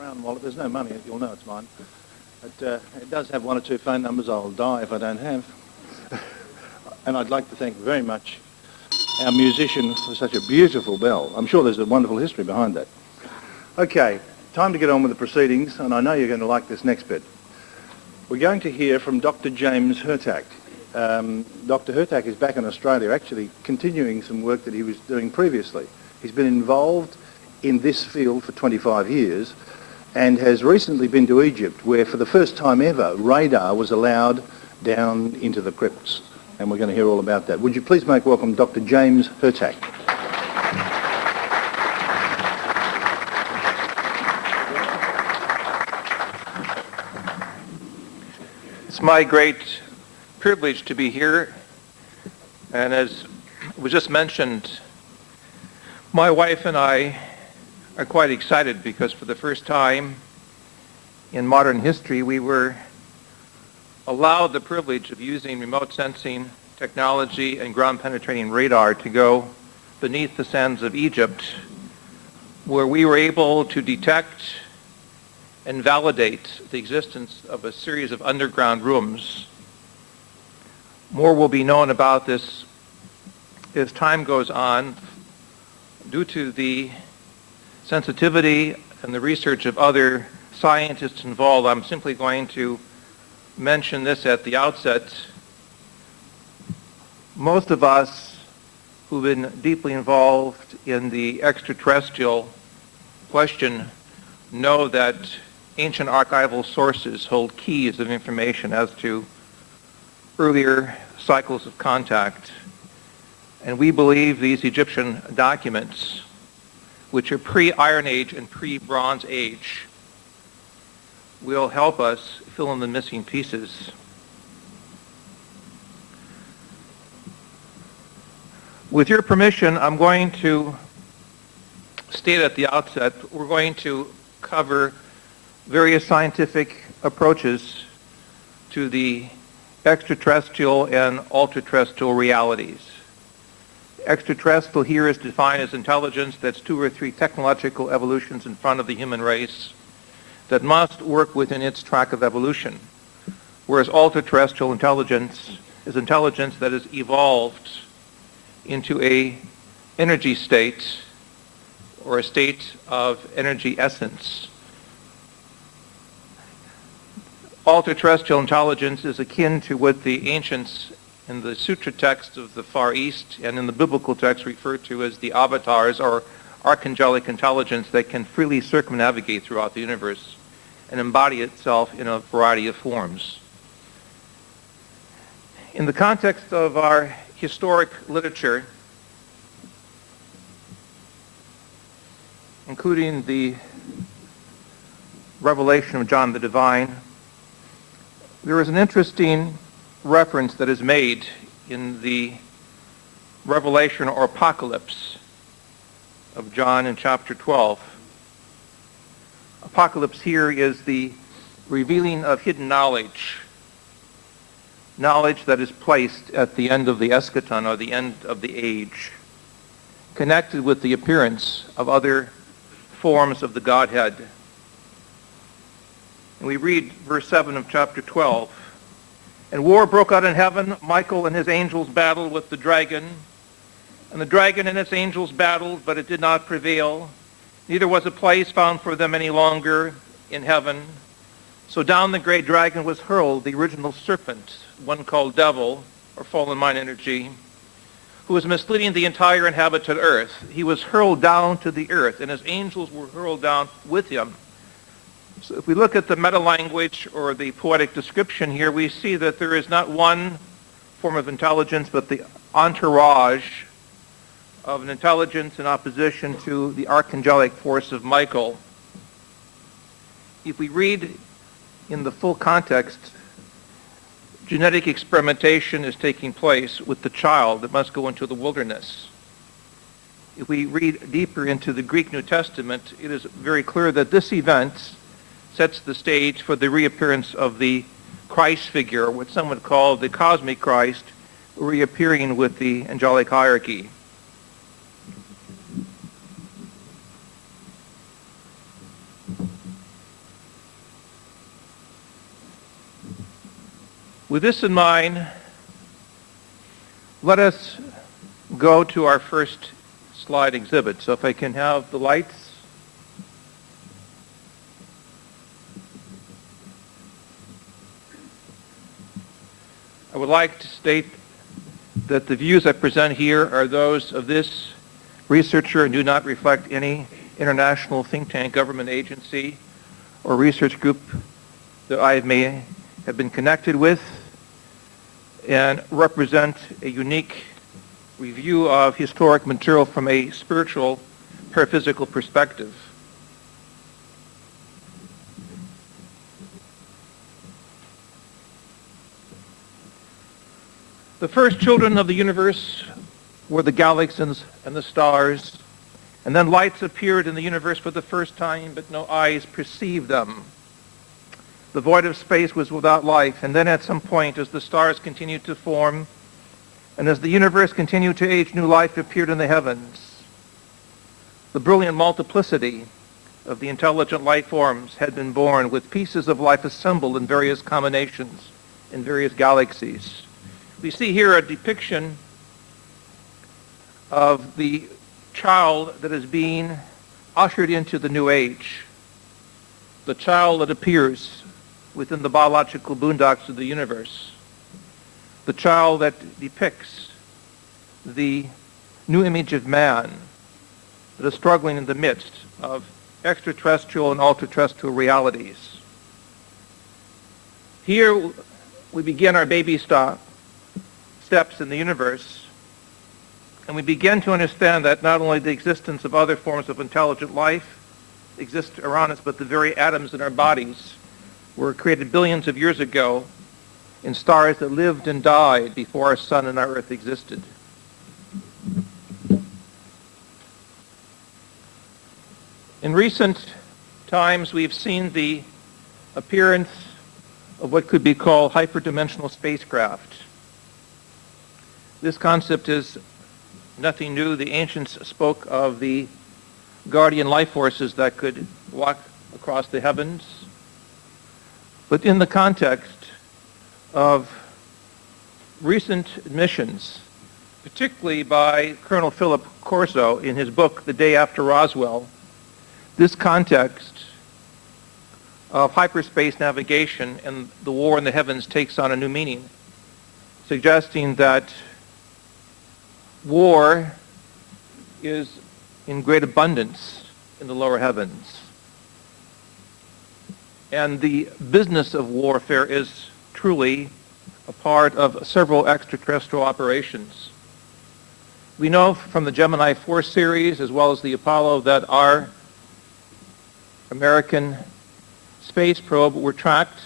brown wallet. There's no money in it. You'll know it's mine. But it does have one or two phone numbers I'll die if I don't have. And I'd like to thank very much our musician for such a beautiful bell. I'm sure there's a wonderful history behind that. Okay, time to get on with the proceedings, and I know you're going to like this next bit. We're going to hear from Dr. James Hurtak. Dr. Hurtak is back in Australia, actually continuing some work that he was doing previously. He's been involved in this field for 25 years and has recently been to Egypt, where for the first time ever, radar was allowed down into the crypts. And we're going to hear all about that. Would you please make welcome Dr. James Hurtak. It's my great privilege to be here, and as was just mentioned, my wife and I are quite excited because for the first time in modern history we were allowed the privilege of using remote sensing technology and ground-penetrating radar to go beneath the sands of Egypt, where we were able to detect and validate the existence of a series of underground rooms. More will be known about this as time goes on. Due to the sensitivity and the research of other scientists involved, I'm simply going to mention this at the outset. Most of us who've been deeply involved in the extraterrestrial question know that ancient archival sources hold keys of information as to earlier cycles of contact. And we believe these Egyptian documents, which are pre-Iron Age and pre-Bronze Age, will help us fill in the missing pieces. With your permission, I'm going to state at the outset, we're going to cover various scientific approaches to the extraterrestrial and ultraterrestrial realities. Extraterrestrial here is defined as intelligence that's 2 or 3 technological evolutions in front of the human race that must work within its track of evolution, whereas ultraterrestrial intelligence is intelligence that has evolved into a energy state or a state of energy essence. Ultra-terrestrial intelligence is akin to what the ancients in the sutra texts of the Far East and in the biblical texts refer to as the avatars, or archangelic intelligence that can freely circumnavigate throughout the universe and embody itself in a variety of forms. In the context of our historic literature, including the revelation of John the Divine, there is an interesting reference that is made in the revelation or apocalypse of John in chapter 12. Apocalypse here is the revealing of hidden knowledge, knowledge that is placed at the end of the eschaton, or the end of the age, connected with the appearance of other forms of the Godhead. And we read verse 7 of chapter 12. And war broke out in heaven. Michael and his angels battled with the dragon. And the dragon and its angels battled, but it did not prevail. Neither was a place found for them any longer in heaven. So down the great dragon was hurled the original serpent, one called Devil, or fallen mind energy, who was misleading the entire inhabited earth. He was hurled down to the earth, and his angels were hurled down with him. So if we look at the meta-language or the poetic description here, we see that there is not one form of intelligence, but the entourage of an intelligence in opposition to the archangelic force of Michael. If we read in the full context, genetic experimentation is taking place with the child that must go into the wilderness. If we read deeper into the Greek New Testament, it is very clear that this event sets the stage for the reappearance of the Christ figure, what some would call the cosmic Christ, reappearing with the angelic hierarchy. With this in mind, let us go to our first slide exhibit. So if I can have the lights. I would like to state that the views I present here are those of this researcher and do not reflect any international think tank, government agency, or research group that I may have been connected with, and represent a unique review of historic material from a spiritual, paraphysical perspective. The first children of the universe were the galaxies and the stars, and then lights appeared in the universe for the first time, but no eyes perceived them. The void of space was without life, and then at some point, as the stars continued to form, and as the universe continued to age, new life appeared in the heavens. The brilliant multiplicity of the intelligent life forms had been born, with pieces of life assembled in various combinations in various galaxies. We see here a depiction of the child that is being ushered into the new age, the child that appears within the biological boondocks of the universe, the child that depicts the new image of man that is struggling in the midst of extraterrestrial and ultra-terrestrial realities. Here we begin our baby steps in the universe, and we begin to understand that not only the existence of other forms of intelligent life exist around us, but the very atoms in our bodies were created billions of years ago in stars that lived and died before our sun and our earth existed. In recent times, we've seen the appearance of what could be called hyperdimensional spacecraft. This concept is nothing new. The ancients spoke of the guardian life forces that could walk across the heavens. But in the context of recent missions, particularly by Colonel Philip Corso in his book, The Day After Roswell, this context of hyperspace navigation and the war in the heavens takes on a new meaning, suggesting that war is in great abundance in the lower heavens. And the business of warfare is truly a part of several extraterrestrial operations. We know from the Gemini 4 series as well as the Apollo that our American space probe were tracked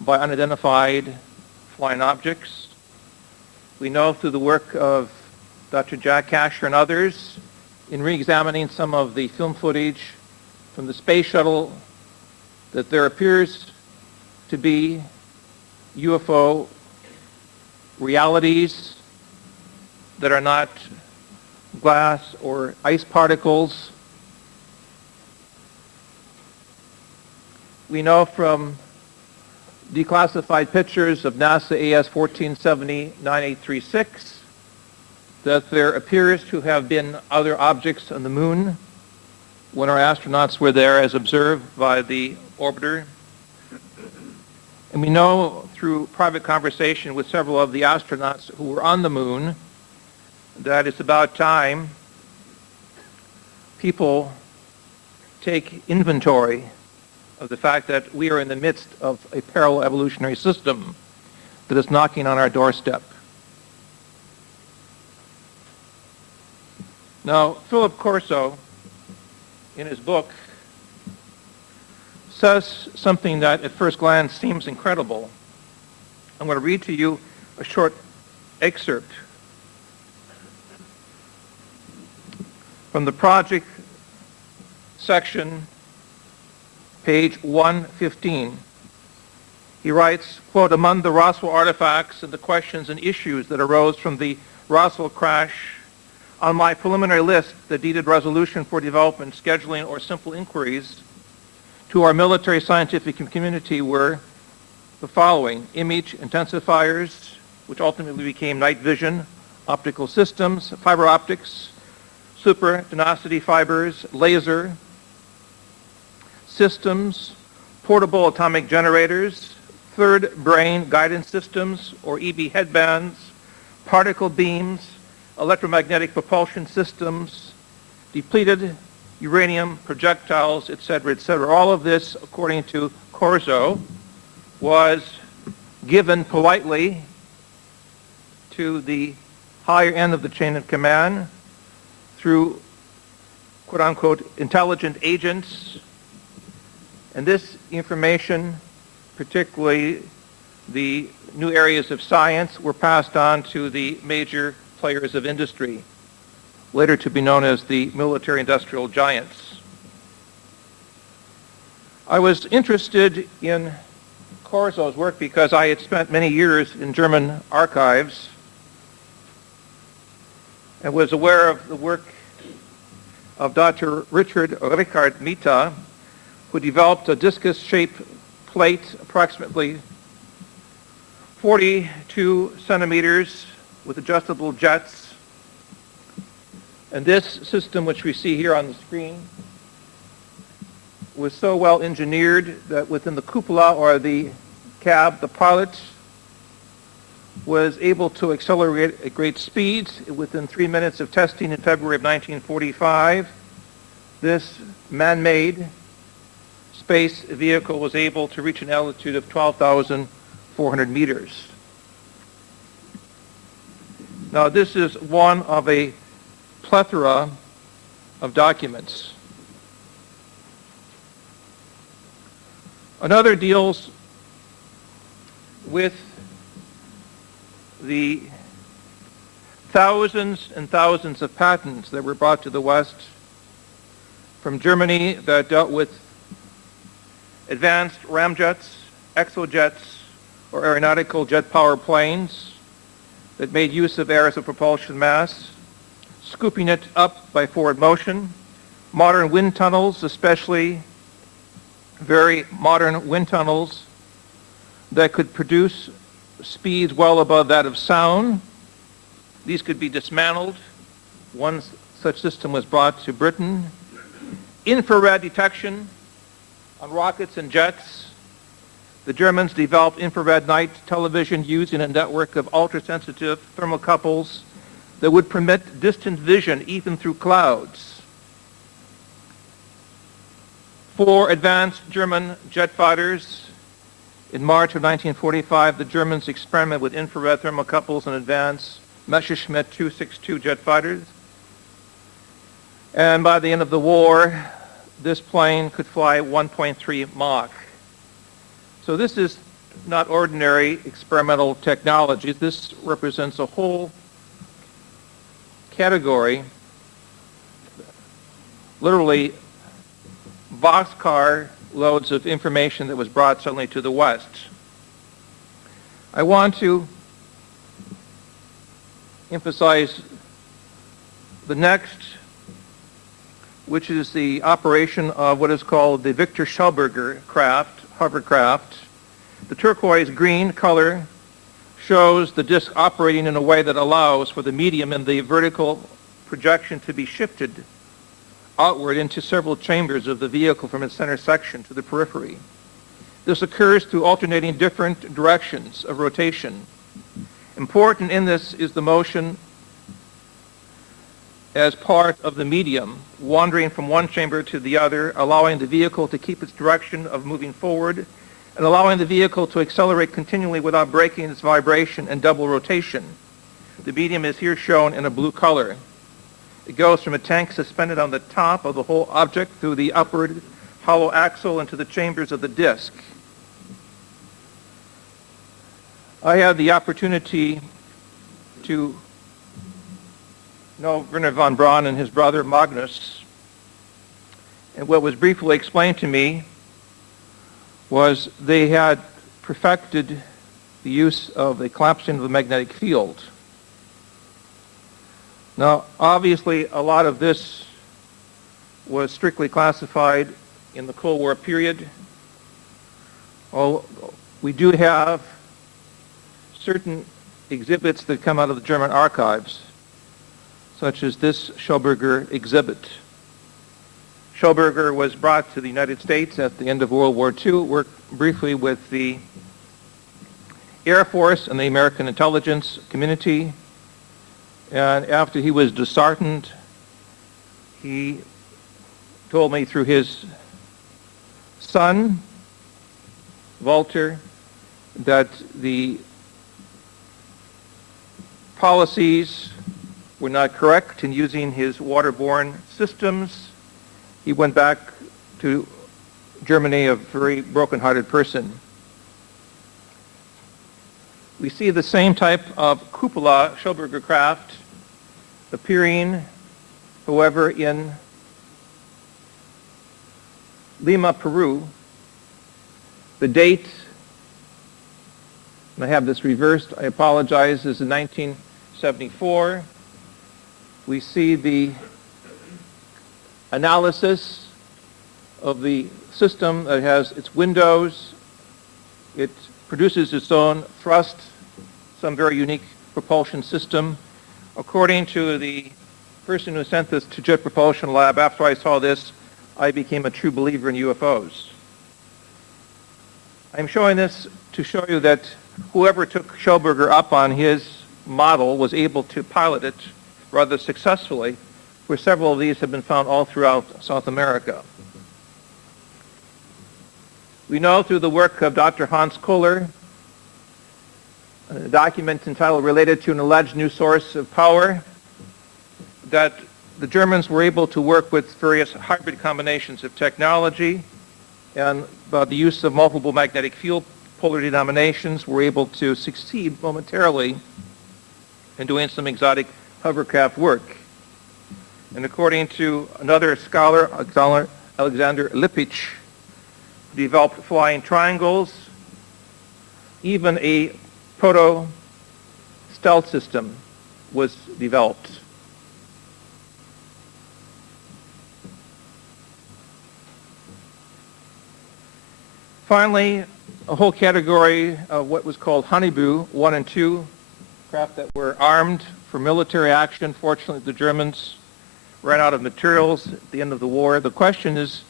by unidentified flying objects. We know through the work of Dr. Jack Kasher and others in re-examining some of the film footage from the space shuttle that there appears to be UFO realities that are not glass or ice particles. We know from declassified pictures of NASA AS 1470-9836 that there appears to have been other objects on the moon when our astronauts were there as observed by the orbiter. And we know through private conversation with several of the astronauts who were on the moon that it's about time people take inventory of the fact that we are in the midst of a parallel evolutionary system that is knocking on our doorstep. Now, Philip Corso, in his book, says something that at first glance seems incredible. I'm going to read to you a short excerpt from the project section, page 115. He writes, quote, among the Roswell artifacts and the questions and issues that arose from the Roswell crash, on my preliminary list that needed resolution for development, scheduling, or simple inquiries to our military scientific community were the following: image intensifiers, which ultimately became night vision, optical systems, fiber optics, super density fibers, laser systems, portable atomic generators, third brain guidance systems or EB headbands, particle beams, electromagnetic propulsion systems, depleted uranium projectiles, etc., etc. All of this, according to Corso, was given politely to the higher end of the chain of command through quote-unquote intelligent agents. And this information, particularly the new areas of science, were passed on to the major players of industry, later to be known as the military-industrial giants. I was interested in Corso's work because I had spent many years in German archives and was aware of the work of Dr. Richard Mita, who developed a discus-shaped plate approximately 42 centimeters with adjustable jets. And this system, which we see here on the screen, was so well engineered that within the cupola, or the cab, the pilot was able to accelerate at great speeds. Within 3 minutes of testing in February of 1945, this man-made space vehicle was able to reach an altitude of 12,400 meters. Now, this is one of a plethora of documents. Another deals with the thousands and thousands of patents that were brought to the West from Germany that dealt with advanced ramjets, exojets, or aeronautical jet-powered planes that made use of air as a propulsion mass, scooping it up by forward motion, modern wind tunnels, especially very modern wind tunnels that could produce speeds well above that of sound. These could be dismantled. One such system was brought to Britain. Infrared detection on rockets and jets. The Germans developed infrared night television using a network of ultra-sensitive thermocouples that would permit distant vision even through clouds. 4 advanced German jet fighters. In March of 1945, the Germans experimented with infrared thermocouples and advanced Messerschmitt 262 jet fighters. And by the end of the war, this plane could fly 1.3 Mach. So this is not ordinary experimental technology. This represents a whole category, literally boxcar loads of information that was brought suddenly to the West. I want to emphasize the next, which is the operation of what is called the Victor Schauberger hovercraft. The turquoise green color shows the disc operating in a way that allows for the medium and the vertical projection to be shifted outward into several chambers of the vehicle from its center section to the periphery. This occurs through alternating different directions of rotation. Important in this is the motion as part of the medium, wandering from one chamber to the other, allowing the vehicle to keep its direction of moving forward, and allowing the vehicle to accelerate continually without breaking its vibration and double rotation. The medium is here shown in a blue color. It goes from a tank suspended on the top of the whole object through the upward hollow axle into the chambers of the disc. I had the opportunity to know Werner von Braun and his brother Magnus, and what was briefly explained to me was they had perfected the use of a collapsing of the magnetic field. Now, obviously, a lot of this was strictly classified in the Cold War period, we do have certain exhibits that come out of the German archives, such as this Schauberger exhibit. Schauberger was brought to the United States at the end of World War II, worked briefly with the Air Force and the American intelligence community, and after he was disheartened, he told me through his son, Walter, that the policies were not correct in using his waterborne systems. He went back to Germany a very broken-hearted person. We see the same type of cupola Schauberger craft appearing, however, in Lima, Peru. The date, and I have this reversed, I apologize, is in 1974. We see the analysis of the system that has its windows. It produces its own thrust, some very unique propulsion system. According to the person who sent this to Jet Propulsion Lab, after I saw this, I became a true believer in UFOs. I'm showing this to show you that whoever took Schauberger up on his model was able to pilot it rather successfully, where several of these have been found all throughout South America. We know through the work of Dr. Hans Kohler, a document entitled Related to an Alleged New Source of Power, that the Germans were able to work with various hybrid combinations of technology, and by the use of multiple magnetic field polar denominations were able to succeed momentarily in doing some exotic hovercraft work. And according to another scholar, Alexander Lipich, who developed flying triangles, even a proto-stealth system was developed. Finally, a whole category of what was called Honeyboo 1 and 2, craft that were armed for military action. Fortunately, the Germans ran out of materials at the end of the war. The question is,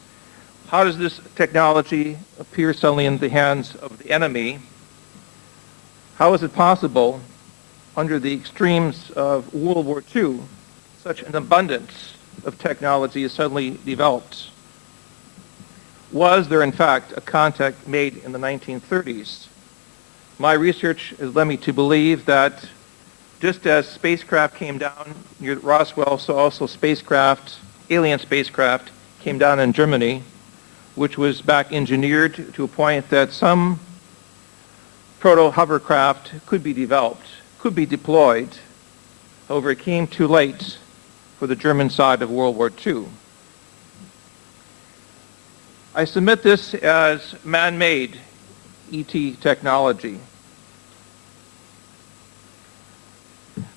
how does this technology appear suddenly in the hands of the enemy? How is it possible, under the extremes of World War II, such an abundance of technology is suddenly developed? Was there, in fact, a contact made in the 1930s? My research has led me to believe that just as spacecraft came down near Roswell, so also spacecraft, alien spacecraft, came down in Germany, which was back engineered to a point that some proto-hovercraft could be developed, could be deployed. However, it came too late for the German side of World War II. I submit this as man-made ET technology.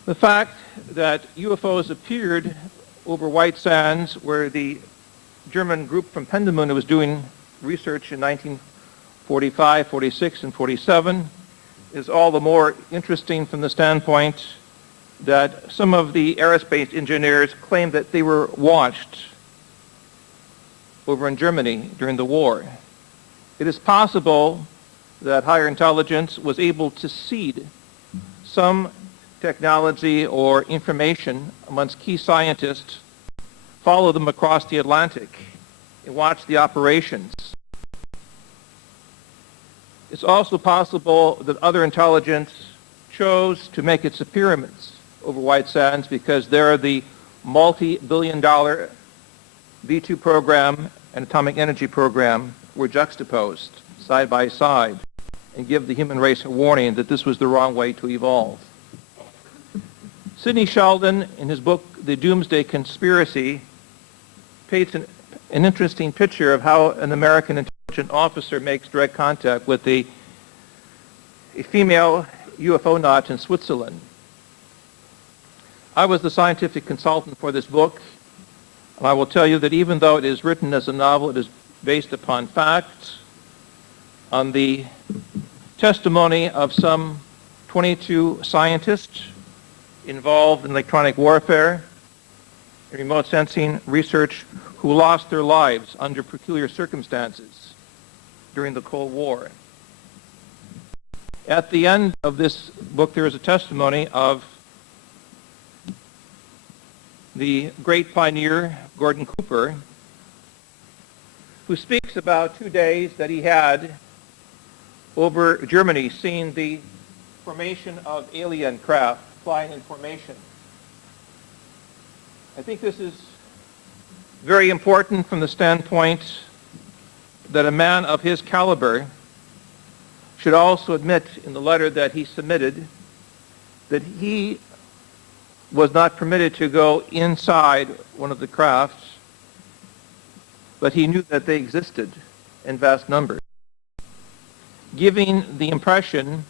The fact that UFOs appeared over white sands where the German group from Pendemune was doing research in 1945, 46, and 47 is all the more interesting from the standpoint that some of the aerospace engineers claimed that they were watched over in Germany during the war. It is possible that higher intelligence was able to seed some technology or information amongst key scientists, follow them across the Atlantic, and watch the operations. It's also possible that other intelligence chose to make its appearance over white sands because there the multi-billion-dollar V2 program and atomic energy program were juxtaposed side by side and give the human race a warning that this was the wrong way to evolve. Sidney Sheldon, in his book, The Doomsday Conspiracy, paints an interesting picture of how an American intelligence officer makes direct contact with a female UFOnaut in Switzerland. I was the scientific consultant for this book, and I will tell you that even though it is written as a novel, it is based upon facts, on the testimony of some 22 scientists involved in electronic warfare and remote sensing research who lost their lives under peculiar circumstances during the Cold War. At the end of this book, there is a testimony of the great pioneer, Gordon Cooper, who speaks about 2 days that he had over Germany, seeing the formation of alien craft flying in formation. I think this is very important from the standpoint that a man of his caliber should also admit in the letter that he submitted that he was not permitted to go inside one of the crafts, but he knew that they existed in vast numbers, giving the impression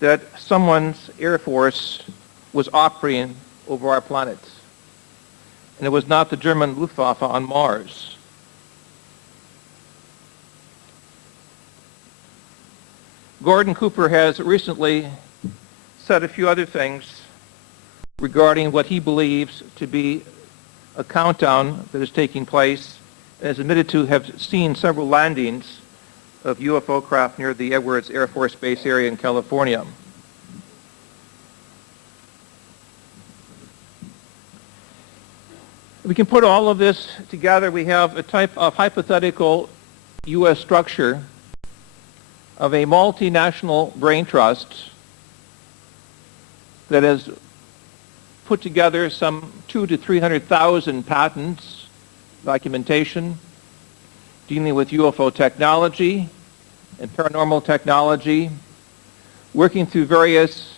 that someone's Air Force was operating over our planet. And it was not the German Luftwaffe on Mars. Gordon Cooper has recently said a few other things regarding what he believes to be a countdown that is taking place, and has admitted to have seen several landings of UFO craft near the Edwards Air Force Base area in California. We can put all of this together. We have a type of hypothetical U.S. structure of a multinational brain trust that has put together some 200,000 to 300,000 patents, documentation, dealing with UFO technology and paranormal technology, working through various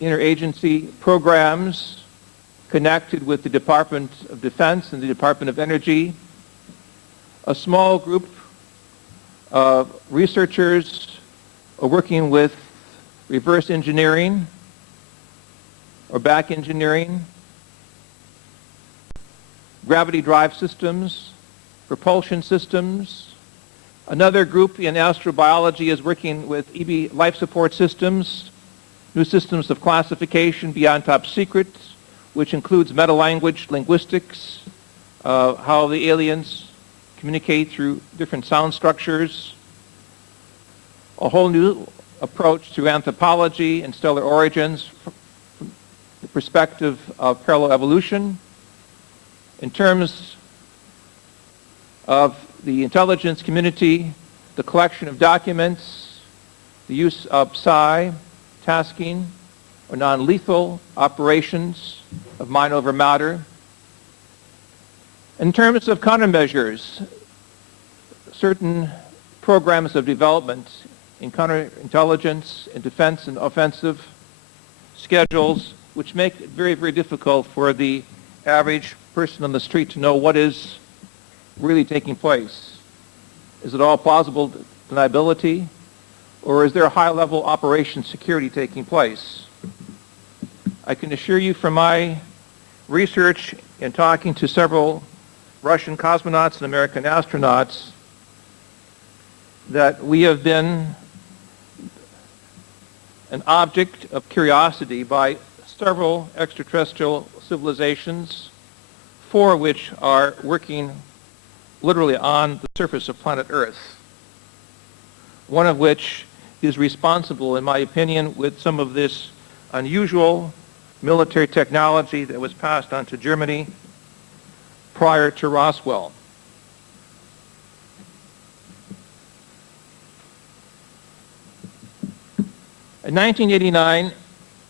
interagency programs connected with the Department of Defense and the Department of Energy, a small group of researchers are working with reverse engineering or back engineering, gravity drive systems, propulsion systems. Another group in astrobiology is working with EV life support systems, new systems of classification beyond top secret, which includes meta-language linguistics, how the aliens communicate through different sound structures, a whole new approach to anthropology and stellar origins from the perspective of parallel evolution. In terms of the intelligence community, the collection of documents, the use of psi, tasking, or non-lethal operations of mind over matter. In terms of countermeasures, certain programs of development in counterintelligence, in defense and offensive schedules, which make it very, very difficult for the average person on the street to know what is really taking place. Is it all plausible deniability, or is there a high-level operation security taking place? I can assure you from my research in talking to several Russian cosmonauts and American astronauts that we have been an object of curiosity by several extraterrestrial civilizations, four of which are working literally on the surface of planet Earth, one of which is responsible, in my opinion, with some of this unusual military technology that was passed on to Germany prior to Roswell. In 1989,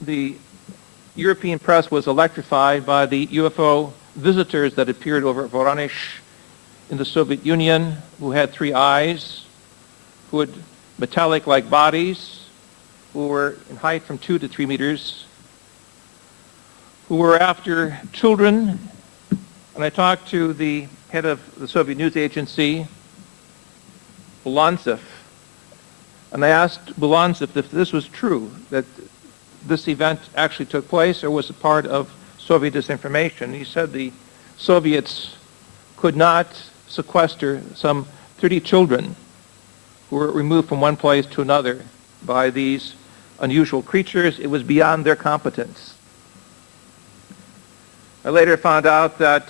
the European press was electrified by the UFO visitors that appeared over Voronezh in the Soviet Union, who had 3 eyes, who had metallic-like bodies, who were in height from 2 to 3 meters, who were after children. And I talked to the head of the Soviet news agency, Bulanzev, and I asked Bulanzev if this was true, that this event actually took place, or was it part of Soviet disinformation. He said the Soviets could not sequester some 30 children who were removed from one place to another by these unusual creatures. It was beyond their competence. I later found out that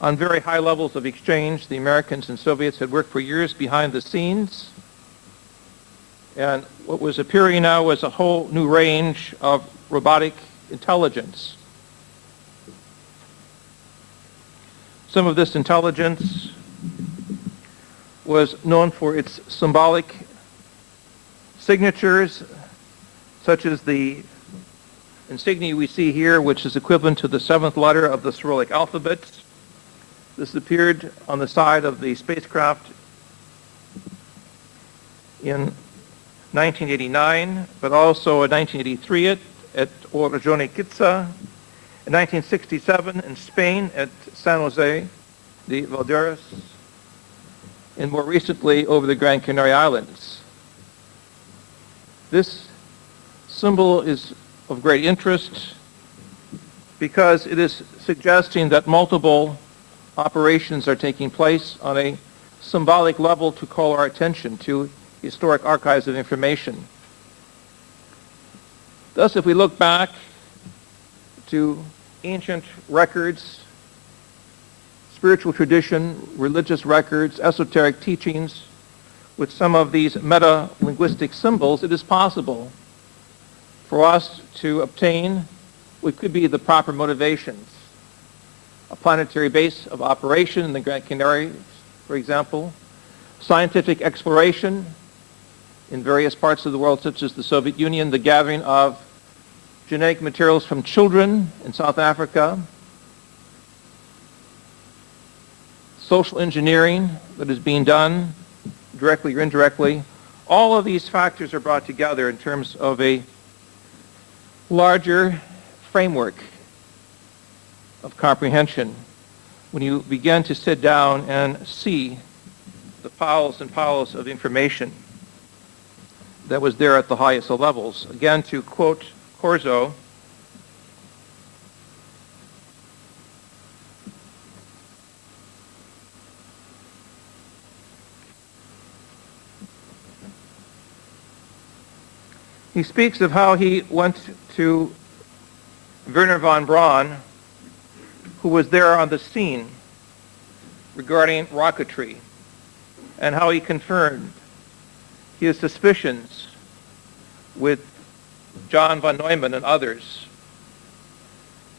on very high levels of exchange, the Americans and Soviets had worked for years behind the scenes, and what was appearing now was a whole new range of robotic intelligence. Some of this intelligence was known for its symbolic signatures, such as the insignia we see here, which is equivalent to the 7th letter of the Cyrillic alphabet. This appeared on the side of the spacecraft in 1989, but also in 1983 at Ragione Chizza, in 1967 in Spain at San Jose de Valderas, and more recently over the Gran Canaria Islands. This symbol is of great interest because it is suggesting that multiple operations are taking place on a symbolic level to call our attention to historic archives of information. Thus, if we look back to ancient records, spiritual tradition, religious records, esoteric teachings, with some of these meta-linguistic symbols, it is possible for us to obtain what could be the proper motivations. A planetary base of operation in the Gran Canaria, for example, scientific exploration in various parts of the world, such as the Soviet Union, the gathering of genetic materials from children in South Africa, social engineering that is being done directly or indirectly. All of these factors are brought together in terms of a larger framework of comprehension when you begin to sit down and see the piles and piles of information that was there at the highest of levels. Again, to quote Corzo, he speaks of how he went to Werner von Braun, who was there on the scene regarding rocketry, and how he confirmed his suspicions with John von Neumann and others,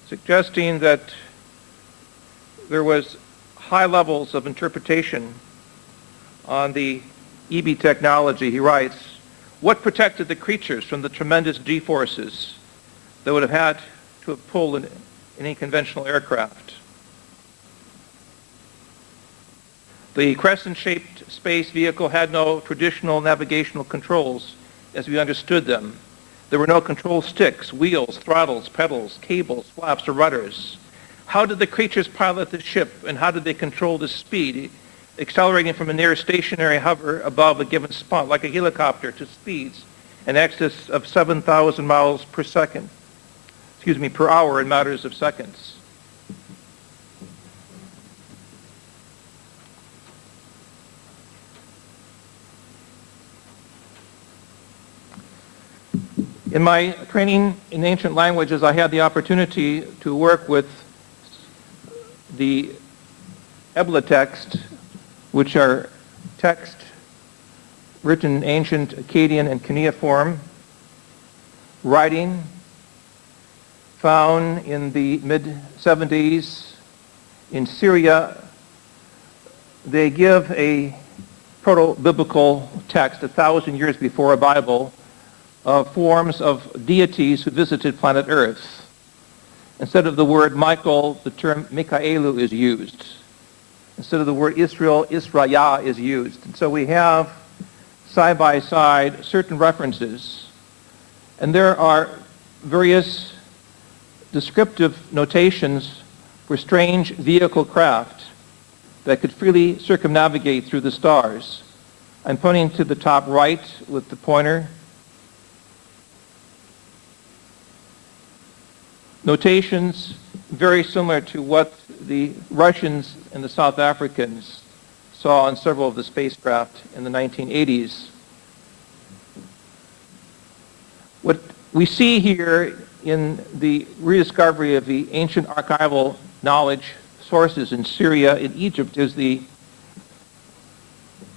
suggesting that there was high levels of interpretation on the EB technology. He writes, "What protected the creatures from the tremendous G-forces that would have had to have pulled in any conventional aircraft? The crescent-shaped space vehicle had no traditional navigational controls as we understood them. There were no control sticks, wheels, throttles, pedals, cables, flaps, or rudders. How did the creatures pilot the ship, and how did they control the speed, accelerating from a near stationary hover above a given spot like a helicopter to speeds in excess of 7,000 miles per hour in matters of seconds?" In my training in ancient languages, I had the opportunity to work with the Ebla text, which are text written in ancient Akkadian and cuneiform, writing found in the mid-70s in Syria. They give a proto-biblical text 1,000 years before a Bible of forms of deities who visited planet Earth. Instead of the word Michael, the term Mikaelu is used. Instead of the word Israel, Israya is used. And so we have side by side certain references. And there are various descriptive notations for strange vehicle craft that could freely circumnavigate through the stars. I'm pointing to the top right with the pointer. Notations very similar to what the Russians and the South Africans saw on several of the spacecraft in the 1980s. What we see here in the rediscovery of the ancient archival knowledge sources in Syria and Egypt is the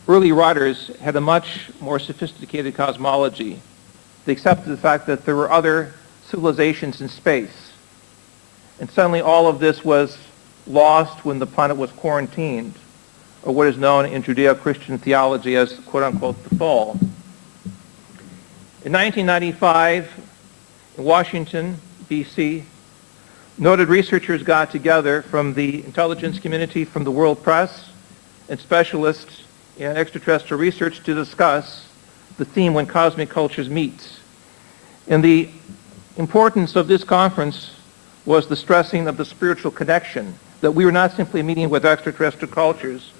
early writers had a much more sophisticated cosmology. They accepted the fact that there were other civilizations in space. And suddenly all of this was lost when the planet was quarantined, or what is known in Judeo-Christian theology as, quote-unquote, the fall. In 1995, in Washington, D.C., noted researchers got together from the intelligence community, from the world press, and specialists in extraterrestrial research to discuss the theme When Cosmic Cultures Meet. And the importance of this conference was the stressing of the spiritual connection, that we were not simply meeting with extraterrestrial cultures,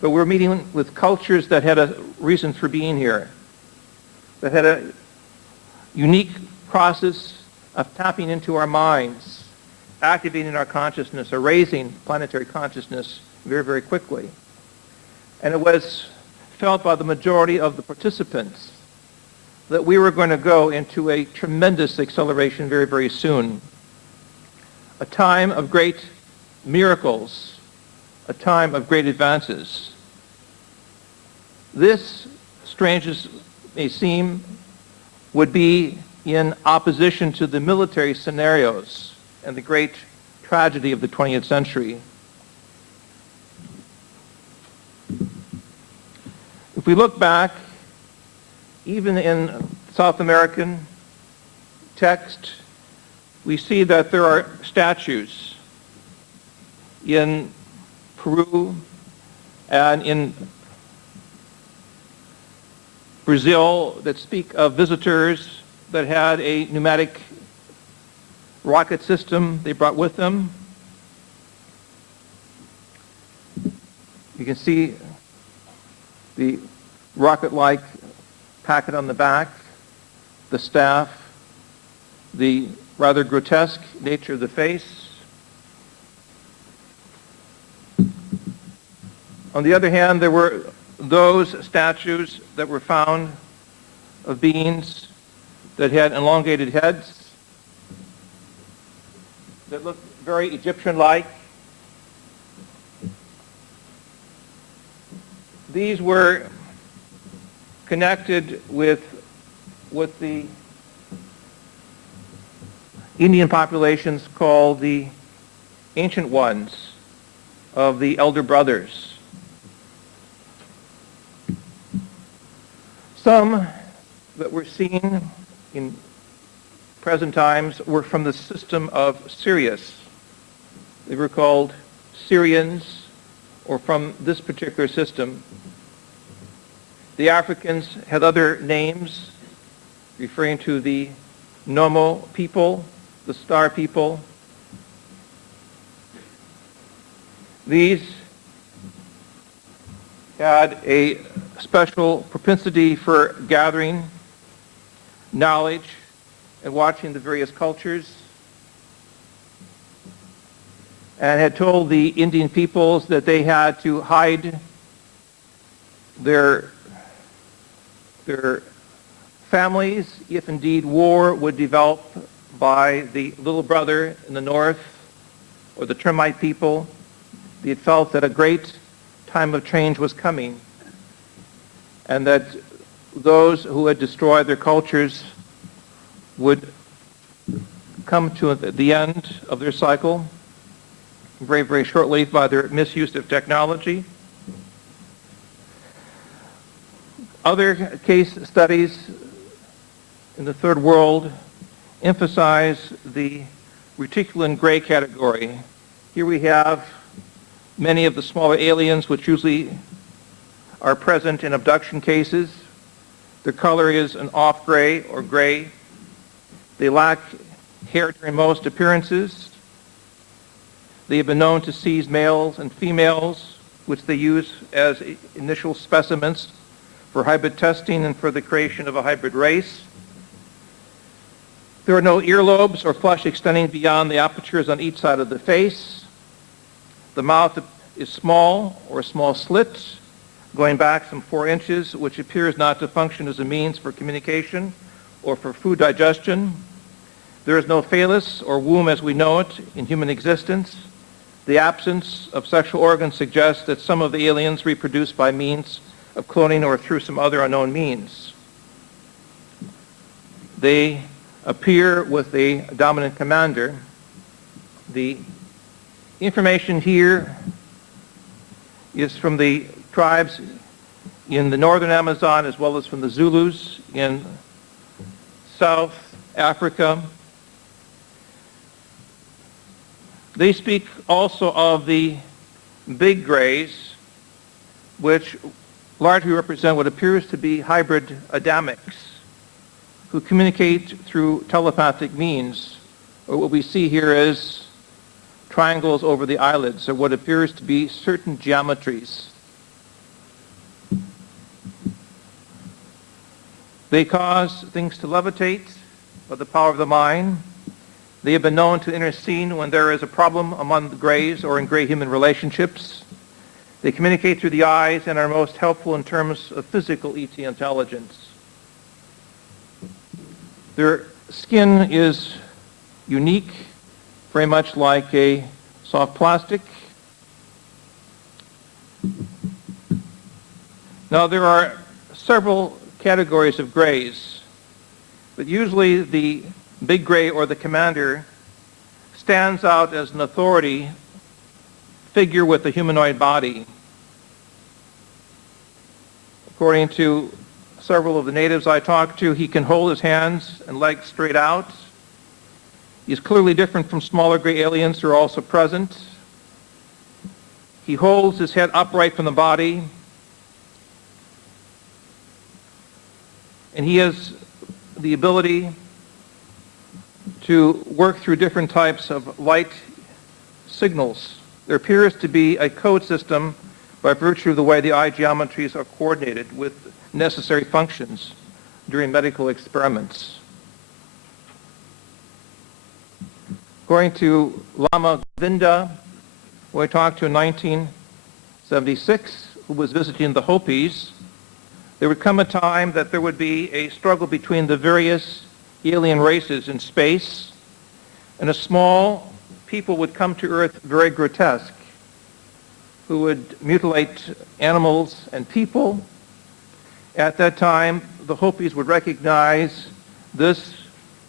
but we were meeting with cultures that had a reason for being here, that had a unique process of tapping into our minds, activating our consciousness, or raising planetary consciousness very, very quickly. And it was felt by the majority of the participants that we were going to go into a tremendous acceleration very, very soon. A time of great miracles, a time of great advances. This, strange as may seem, would be in opposition to the military scenarios and the great tragedy of the 20th century. If we look back, even in South American text, we see that there are statues in Peru and in Brazil that speak of visitors that had a pneumatic rocket system they brought with them. You can see the rocket-like packet on the back, the staff, the rather grotesque nature of the face. On the other hand, there were those statues that were found of beings that had elongated heads, that looked very Egyptian-like. These were connected with what the Indian populations call the ancient ones of the elder brothers. Some that were seen in present times were from the system of Sirius. They were called Syrians, or from this particular system. The Africans had other names referring to the Nomo people, the star people. These had a special propensity for gathering knowledge and watching the various cultures, and had told the Indian peoples that they had to hide their families if indeed war would develop by the little brother in the north or the termite people. They had felt that a great time of change was coming, and that those who had destroyed their cultures would come to the end of their cycle very, very shortly by their misuse of technology. Other case studies in the third world emphasize the reticulan gray category. Here we have many of the smaller aliens which usually are present in abduction cases. Their color is an off gray or gray. They lack hair during most appearances. They have been known to seize males and females, which they use as initial specimens for hybrid testing and for the creation of a hybrid race. There are no earlobes or flesh extending beyond the apertures on each side of the face. The mouth is small or a small slit, going back some 4 inches, which appears not to function as a means for communication or for food digestion. There is no phallus or womb as we know it in human existence. The absence of sexual organs suggests that some of the aliens reproduce by means of cloning or through some other unknown means. They appear with a dominant commander. The information here is from the tribes in the northern Amazon as well as from the Zulus in South Africa. They speak also of the big grays, which largely represent what appears to be hybrid Adamics, who communicate through telepathic means, or what we see here is triangles over the eyelids, or what appears to be certain geometries. They cause things to levitate by the power of the mind. They have been known to intercede when there is a problem among the grays or in gray human relationships. They communicate through the eyes and are most helpful in terms of physical ET intelligence. Their skin is unique, very much like a soft plastic. Now there are several categories of grays, but usually the big gray or the commander stands out as an authority figure with a humanoid body. According to several of the natives I talked to, he can hold his hands and legs straight out. He's clearly different from smaller gray aliens who are also present. He holds his head upright from the body, and he has the ability to work through different types of light signals. There appears to be a code system by virtue of the way the eye geometries are coordinated with necessary functions during medical experiments. According to Lama Govinda, who I talked to in 1976, who was visiting the Hopis, there would come a time that there would be a struggle between the various alien races in space, and a small people would come to Earth very grotesque, who would mutilate animals and people. At that time, the Hopis would recognize this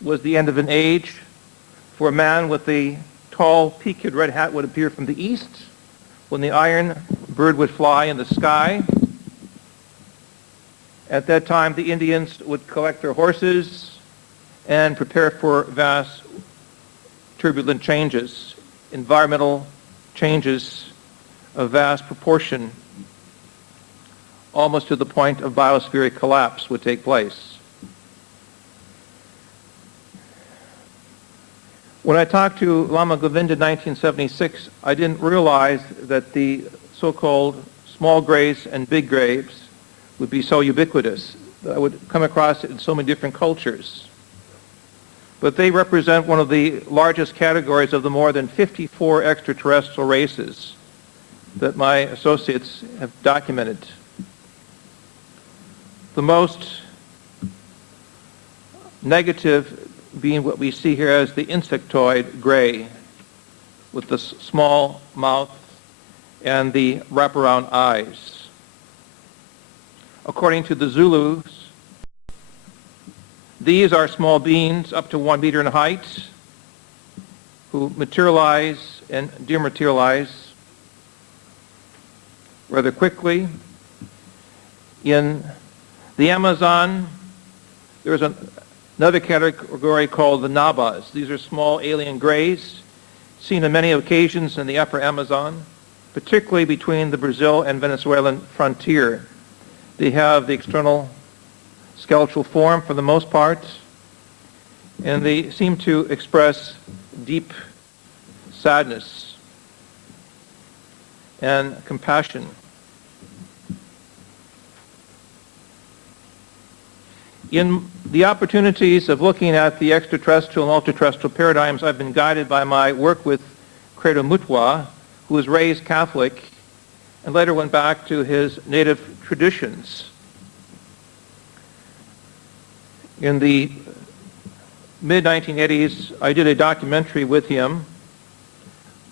was the end of an age, for a man with a tall peaked red hat would appear from the east, when the iron bird would fly in the sky. At that time, the Indians would collect their horses and prepare for vast turbulent changes, environmental changes of vast proportion, almost to the point of biospheric collapse would take place. When I talked to Lama Govinda in 1976, I didn't realize that the so-called small grays and big grays would be so ubiquitous. I would come across it in so many different cultures. But they represent one of the largest categories of the more than 54 extraterrestrial races that my associates have documented. The most negative being what we see here as the insectoid gray, with the small mouth and the wraparound eyes. According to the Zulus, these are small beings up to 1 meter in height who materialize and dematerialize rather quickly. In the Amazon, there is another category called the Nabas. These are small alien grays seen on many occasions in the upper Amazon, particularly between the Brazil and Venezuelan frontier. They have the external skeletal form for the most part, and they seem to express deep sadness and compassion. In the opportunities of looking at the extraterrestrial and ultraterrestrial paradigms, I've been guided by my work with Credo Mutwa, who was raised Catholic and later went back to his native traditions. In the mid-1980s, I did a documentary with him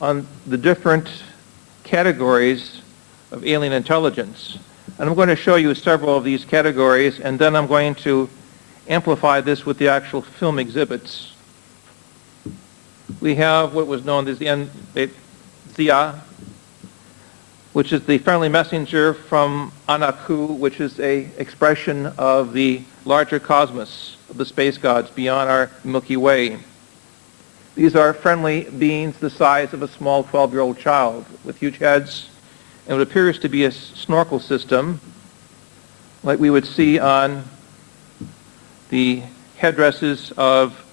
on the different categories of alien intelligence. And I'm going to show you several of these categories, and then I'm going to amplify this with the actual film exhibits. We have what was known as the NZIA, which is the friendly messenger from Anaku, which is an expression of the larger cosmos of the space gods beyond our Milky Way. These are friendly beings the size of a small 12-year-old child with huge heads and what appears to be a snorkel system like we would see on the headdresses of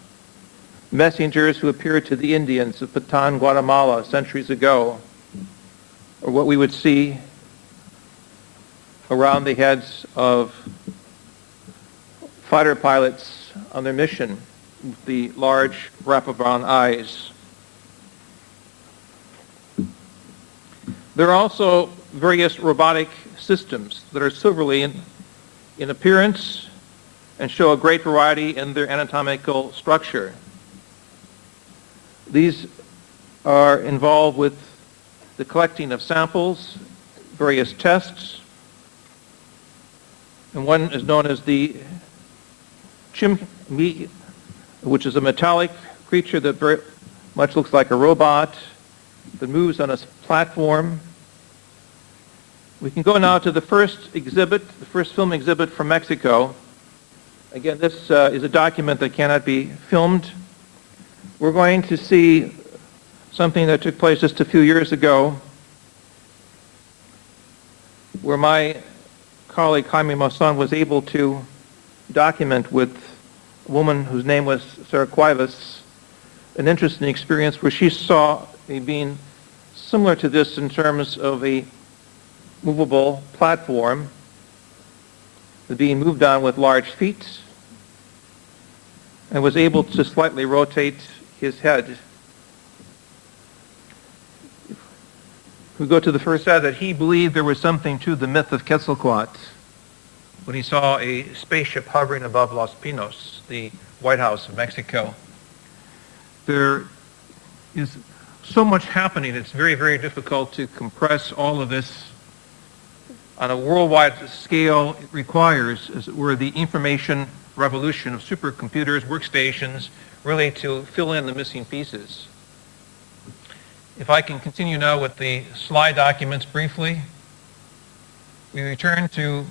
messengers who appeared to the Indians of Patan, Guatemala centuries ago, or what we would see around the heads of fighter pilots on their mission with the large wraparound eyes. There are also various robotic systems that are silvery in appearance and show a great variety in their anatomical structure. These are involved with the collecting of samples, various tests, and one is known as the chimney, which is a metallic creature that very much looks like a robot that moves on a platform. We can go now to the first exhibit, the first film exhibit from Mexico. Again, this is a document that cannot be filmed. We're going to see something that took place just a few years ago where my colleague Jaime Maussan was able to document with a woman whose name was Sarah Cuevas an interesting experience where she saw a being similar to this in terms of a movable platform, the being moved on with large feet and was able to slightly rotate his head. We go to the first said that he believed there was something to the myth of Quetzalcoatl when he saw a spaceship hovering above Los Pinos, the White House of Mexico. There is so much happening, it's very, very difficult to compress all of this on a worldwide scale. It requires, as it were, the information revolution of supercomputers, workstations, really to fill in the missing pieces. If I can continue now with the slide documents briefly. We return to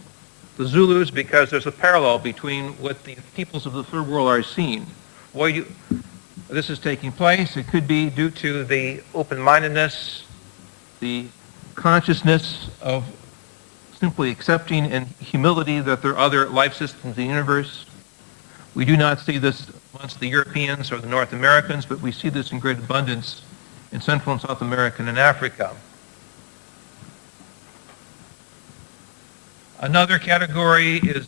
the Zulus because there's a parallel between what the peoples of the third world are seeing. Why this is taking place, it could be due to the open-mindedness, the consciousness of simply accepting in humility that there are other life systems in the universe. We do not see this amongst the Europeans or the North Americans, but we see this in great abundance in Central and South America and Africa. Another category is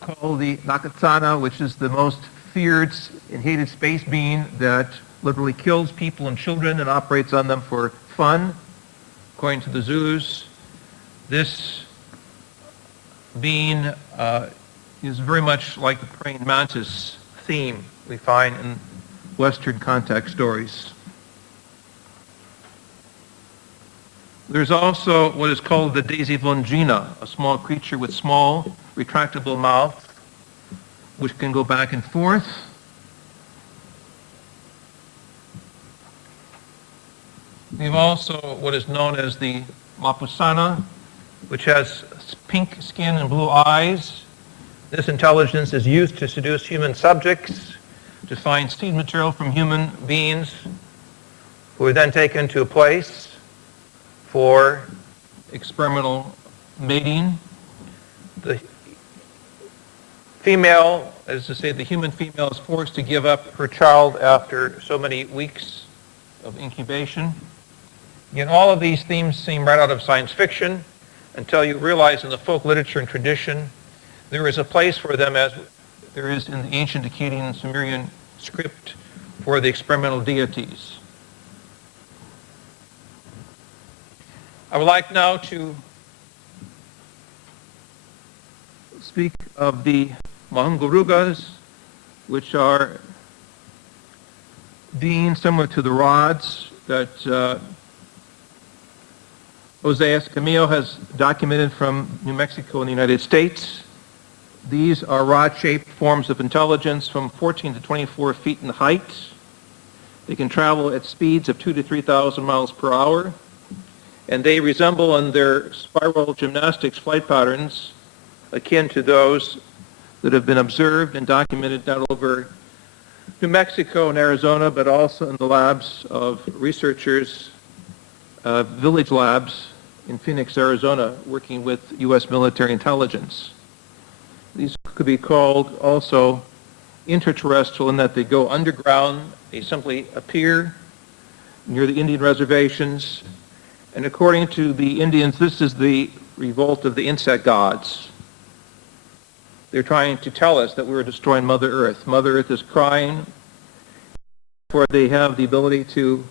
called the Nakatana, which is the most feared and hated space being that literally kills people and children and operates on them for fun, according to the Zulus. This being is very much like the praying mantis theme we find in Western contact stories. There's also what is called the Daisy Longina, a small creature with small, retractable mouth, which can go back and forth. We have also what is known as the Mapusana, which has pink skin and blue eyes. This intelligence is used to seduce human subjects, to find seed material from human beings, who are then taken to a place for experimental mating. The female, as to say, the human female is forced to give up her child after so many weeks of incubation. Again, all of these themes seem right out of science fiction until you realize in the folk literature and tradition there is a place for them as there is in the ancient Akkadian and Sumerian script for the experimental deities. I would like now to speak of the mahungarugas, which are beans similar to the rods that Jose Escamillo has documented from New Mexico and the United States. These are rod-shaped forms of intelligence from 14 to 24 feet in height. They can travel at speeds of 2,000 to 3,000 miles per hour, and they resemble in their spiral gymnastics flight patterns akin to those that have been observed and documented not over New Mexico and Arizona, but also in the labs of researchers, village labs in Phoenix, Arizona, working with U.S. military intelligence. These could be called also interterrestrial in that they go underground. They simply appear near the Indian reservations. And according to the Indians, this is the revolt of the insect gods. They're trying to tell us that we're destroying Mother Earth. Mother Earth is crying, for they have the ability to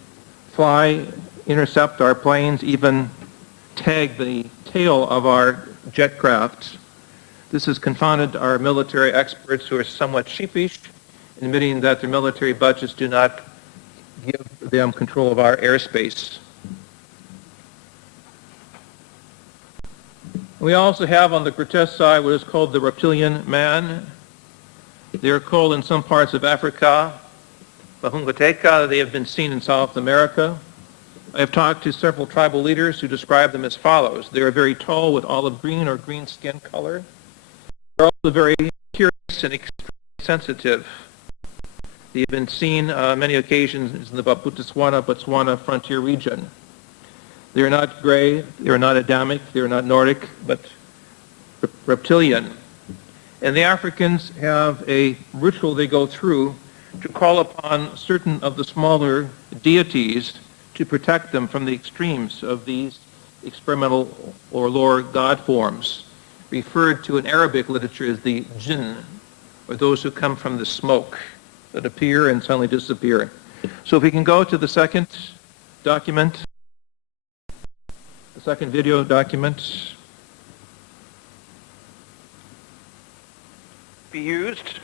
fly, intercept our planes, even tag the tail of our jet crafts. This has confounded our military experts, who are somewhat sheepish, admitting that their military budgets do not give them control of our airspace. We also have on the grotesque side what is called the reptilian man. They are called in some parts of Africa Bahungateka. They have been seen in South America. I have talked to several tribal leaders who describe them as follows. They are very tall with olive green or green skin color. They're also very curious and extremely sensitive. They have been seen on many occasions in the Botswana frontier region. They are not gray, they are not Adamic, they are not Nordic, but reptilian. And the Africans have a ritual they go through to call upon certain of the smaller deities to protect them from the extremes of these experimental or lower god forms, referred to in Arabic literature as the jinn, or those who come from the smoke that appear and suddenly disappear. So if we can go to the second document, the second video document. Be used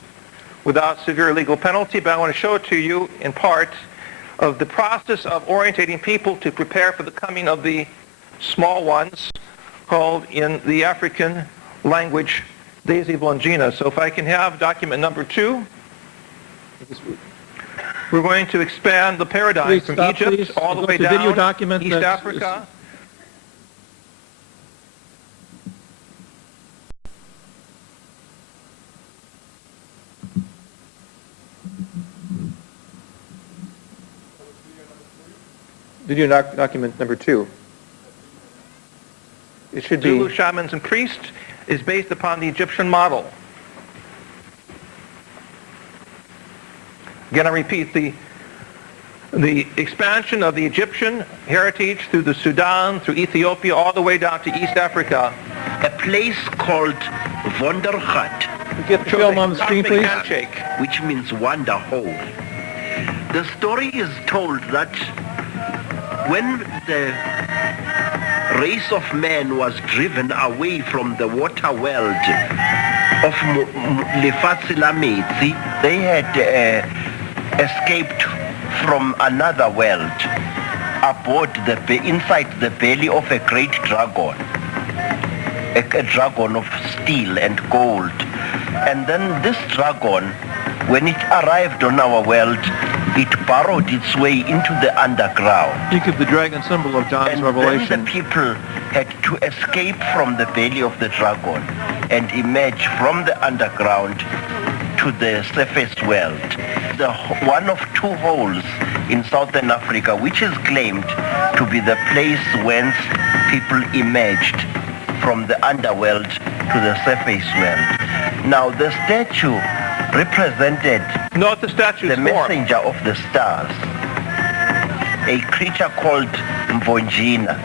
without severe legal penalty, but I want to show it to you in part of the process of orientating people to prepare for the coming of the small ones, called in the African language Daisy Blongina. So if I can have document number 2. We're going to expand the paradigm from Egypt all the way down video document East Africa. Video document number 2. It should be Zulu shamans and priests is based upon the Egyptian model. Again, I repeat, the expansion of the Egyptian heritage through the Sudan, through Ethiopia, all the way down to East Africa. A place called Wondergat. Get the film on the screen, please. Handshake, which means wonder hole. The story is told that when the race of man was driven away from the water world of Lefatshe la Metsi, they had escaped from another world aboard inside the belly of a great dragon, a dragon of steel and gold. And then this dragon, when it arrived on our world, it burrowed its way into the underground. Think of the dragon symbol of John's and Revelation. Then the people had to escape from the belly of the dragon and emerge from the underground to the surface world. One of 2 holes in southern Africa, which is claimed to be the place whence people emerged from the underworld to the surface world. Now, the statue represented Note the statue's the messenger of the stars, a creature called Mvonjina.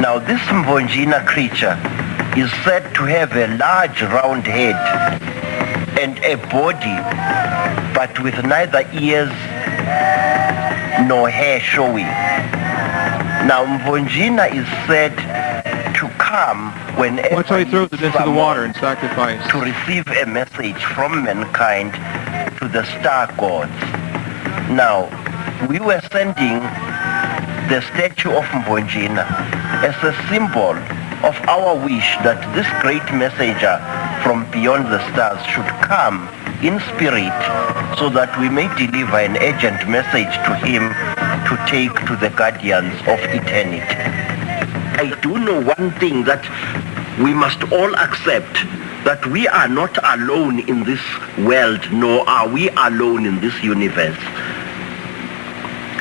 Now, this Mvonjina creature is said to have a large round head and a body, but with neither ears nor hair showing. Now, Mvonjina is said to come whenever Watch how he throws it into the someone water in sacrifice. to receive a message from mankind to the star gods. Now, we were sending the statue of Mbonjina as a symbol of our wish that this great messenger from beyond the stars should come in spirit so that we may deliver an urgent message to him to take to the guardians of eternity. I do know one thing that we must all accept, that we are not alone in this world, nor are we alone in this universe.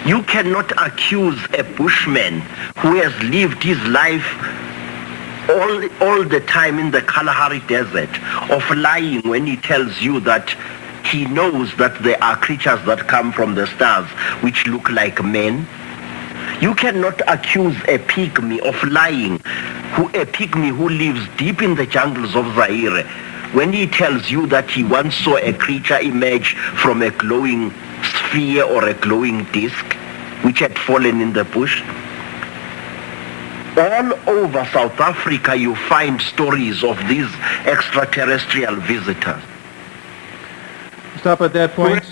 You cannot accuse a bushman who has lived his life all the time in the Kalahari Desert of lying when he tells you that he knows that there are creatures that come from the stars which look like men. You cannot accuse a pygmy of lying, a pygmy who lives deep in the jungles of Zaire, when he tells you that he once saw a creature emerge from a glowing sphere or a glowing disc which had fallen in the bush. All over South Africa you find stories of these extraterrestrial visitors. Stop at that point.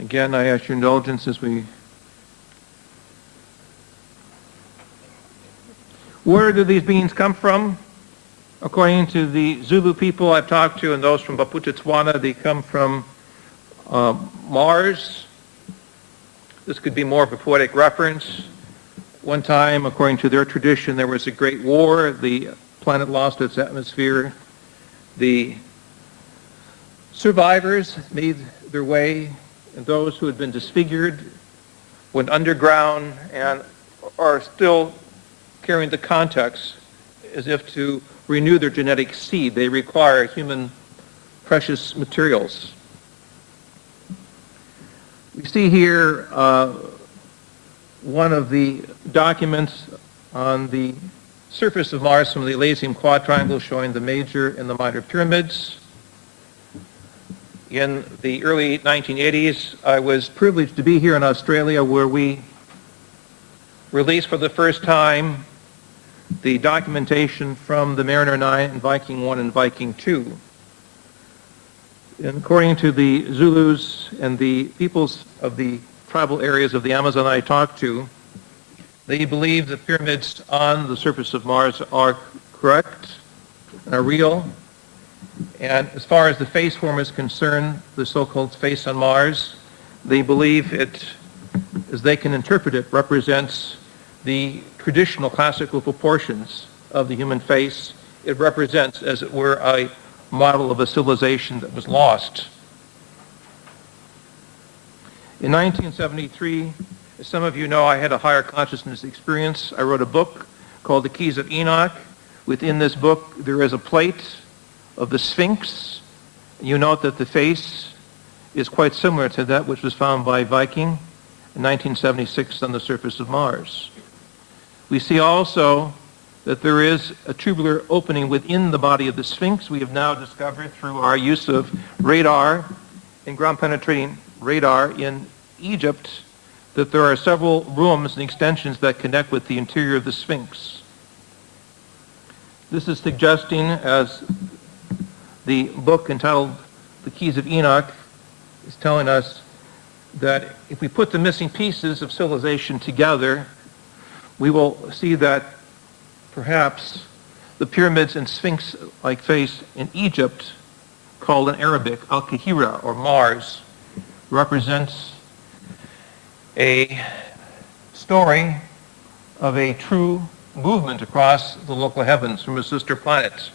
Again, I ask your indulgence as we... Where do these beings come from? According to the Zulu people I've talked to and those from Baputetswana, they come from Mars. This could be more of a poetic reference. One time, according to their tradition, there was a great war. The planet lost its atmosphere. The survivors made their way, and those who had been disfigured went underground and are still carrying the context as if to renew their genetic seed. They require human precious materials. We see here one of the documents on the surface of Mars from the Elysium Quadrangle showing the major and the minor pyramids. In the early 1980s, I was privileged to be here in Australia where we released for the first time the documentation from the Mariner 9 and Viking 1 and Viking 2. And according to the Zulus and the peoples of the tribal areas of the Amazon I talked to, they believe the pyramids on the surface of Mars are correct, are real. And as far as the face form is concerned, the so-called face on Mars, they believe it, as they can interpret it, represents the traditional classical proportions of the human face. It represents, as it were, a model of a civilization that was lost. In 1973, as some of you know, I had a higher consciousness experience. I wrote a book called The Keys of Enoch. Within this book, there is a plate of the Sphinx. You note that the face is quite similar to that which was found by Viking in 1976 on the surface of Mars. We see also that there is a tubular opening within the body of the Sphinx. We have now discovered through our use of radar and ground-penetrating radar in Egypt that there are several rooms and extensions that connect with the interior of the Sphinx. This is suggesting, as the book entitled The Keys of Enoch is telling us, that if we put the missing pieces of civilization together, we will see that perhaps the pyramids and Sphinx-like face in Egypt, called in Arabic Al-Kahira, or Mars, represents a story of a true movement across the local heavens from a sister planet.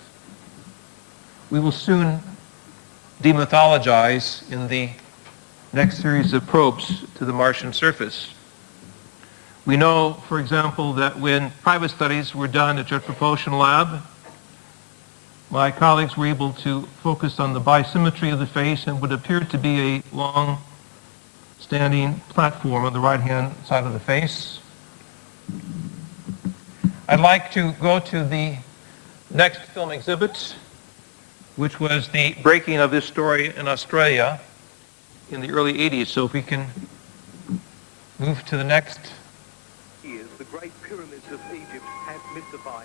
We will soon demythologize in the next series of probes to the Martian surface. We know, for example, that when private studies were done at Jet Propulsion Lab, my colleagues were able to focus on the bisymmetry of the face and what appeared to be a long-standing platform on the right-hand side of the face. I'd like to go to the next film exhibit, which was the breaking of this story in Australia in the early 80s. So if we can move to the next. The great pyramids of Egypt have mystified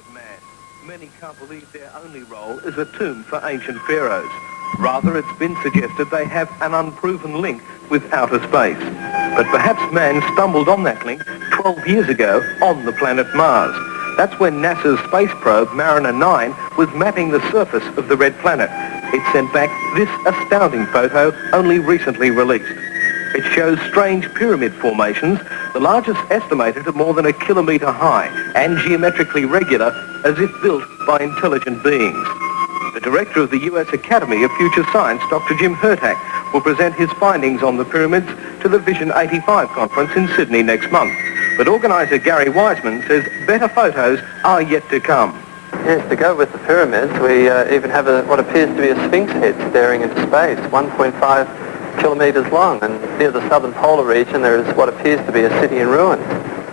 Many can't believe their only role is a tomb for ancient pharaohs. Rather, it's been suggested they have an unproven link with outer space. But perhaps man stumbled on that link 12 years ago on the planet Mars. That's when NASA's space probe Mariner 9 was mapping the surface of the red planet. It sent back this astounding photo only recently released. It shows strange pyramid formations, the largest estimated at more than 1 kilometre high and geometrically regular, as if built by intelligent beings. The director of the US Academy of Future Science, Dr. Jim Hurtak, will present his findings on the pyramids to the Vision 85 conference in Sydney next month. But organiser Gary Wiseman says better photos are yet to come. Yes, to go with the pyramids, we even have what appears to be a sphinx head staring into space, 1.5 kilometres long, and near the southern polar region there is what appears to be a city in ruins.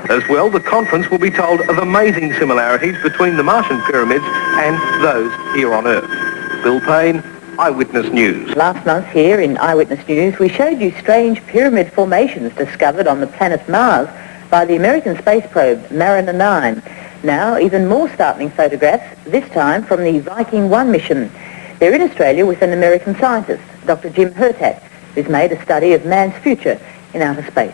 As well, the conference will be told of amazing similarities between the Martian pyramids and those here on Earth. Bill Payne, Eyewitness News. Last month here in Eyewitness News, we showed you strange pyramid formations discovered on the planet Mars by the American space probe Mariner 9. Now, even more startling photographs, this time from the Viking 1 mission. They're in Australia with an American scientist, Dr. Jim Hurtak, who's made a study of man's future in outer space.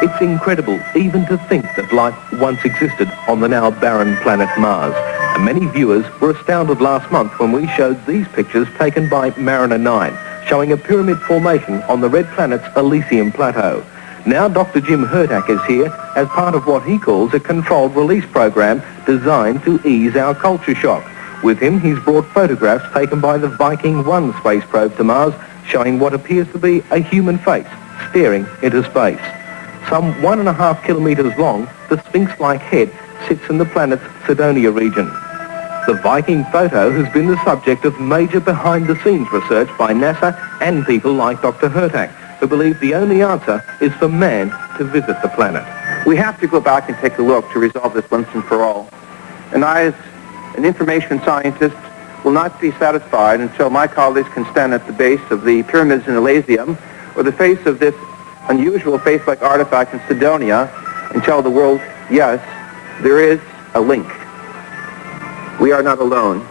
It's incredible even to think that life once existed on the now barren planet Mars. And many viewers were astounded last month when we showed these pictures taken by Mariner 9, showing a pyramid formation on the red planet's Elysium Plateau. Now Dr. Jim Hurtak is here as part of what he calls a controlled release program designed to ease our culture shock. With him, he's brought photographs taken by the Viking 1 space probe to Mars, showing what appears to be a human face staring into space. Some 1.5 kilometres long, the Sphinx-like head sits in the planet's Cydonia region. The Viking photo has been the subject of major behind-the-scenes research by NASA and people like Dr. Hurtak, who believe the only answer is for man to visit the planet. We have to go back and take a look to resolve this once and for all. And I, as an information scientist, will not be satisfied until my colleagues can stand at the base of the pyramids in Elysium or the face of this unusual face-like artifact in Cydonia and tell the world, yes, there is a link. We are not alone.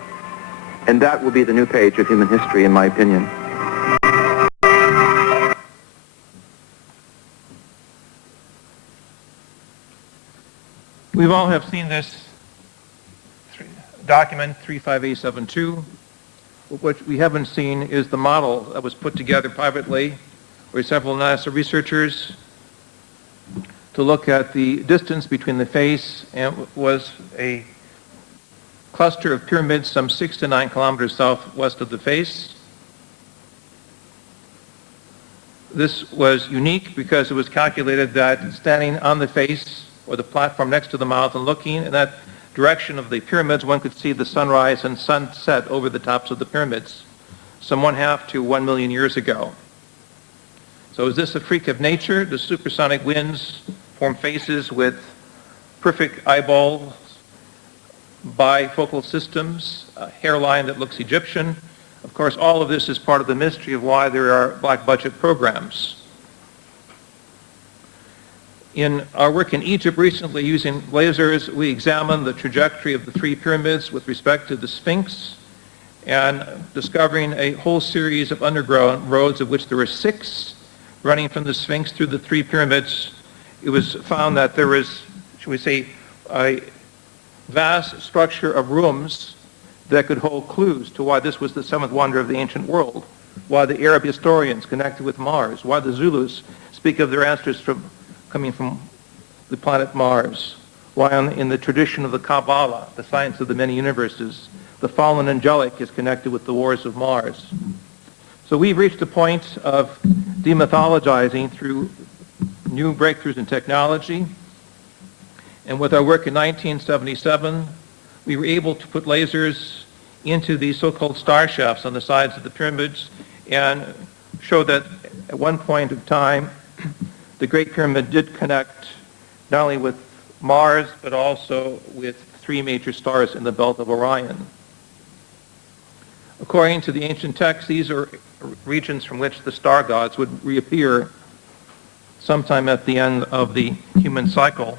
And that will be the new page of human history, in my opinion. We've all have seen this document 35872. What we haven't seen is the model that was put together privately by several NASA researchers to look at the distance between the face and was a cluster of pyramids some 6 to 9 kilometers southwest of the face. This was unique because it was calculated that standing on the face or the platform next to the mouth and looking in that direction of the pyramids, one could see the sunrise and sunset over the tops of the pyramids, some 1/2 to 1 million years ago. So is this a freak of nature? The supersonic winds form faces with perfect eyeballs, bifocal systems, a hairline that looks Egyptian. Of course, all of this is part of the mystery of why there are black budget programs. In our work in Egypt recently using lasers, we examined the trajectory of the 3 pyramids with respect to the Sphinx and discovering a whole series of underground roads, of which there were 6 running from the Sphinx through the 3 pyramids. It was found that there was, should we say, a vast structure of rooms that could hold clues to why this was the 7th wonder of the ancient world, why the Arab historians connected with Mars, why the Zulus speak of their ancestors coming from the planet Mars, why in the tradition of the Kabbalah, the science of the many universes, the fallen angelic is connected with the wars of Mars. So we've reached a point of demythologizing through new breakthroughs in technology. And with our work in 1977, we were able to put lasers into these so-called star shafts on the sides of the pyramids and show that at one point of time, the Great Pyramid did connect not only with Mars, but also with 3 major stars in the belt of Orion. According to the ancient texts, these are regions from which the star gods would reappear sometime at the end of the human cycle.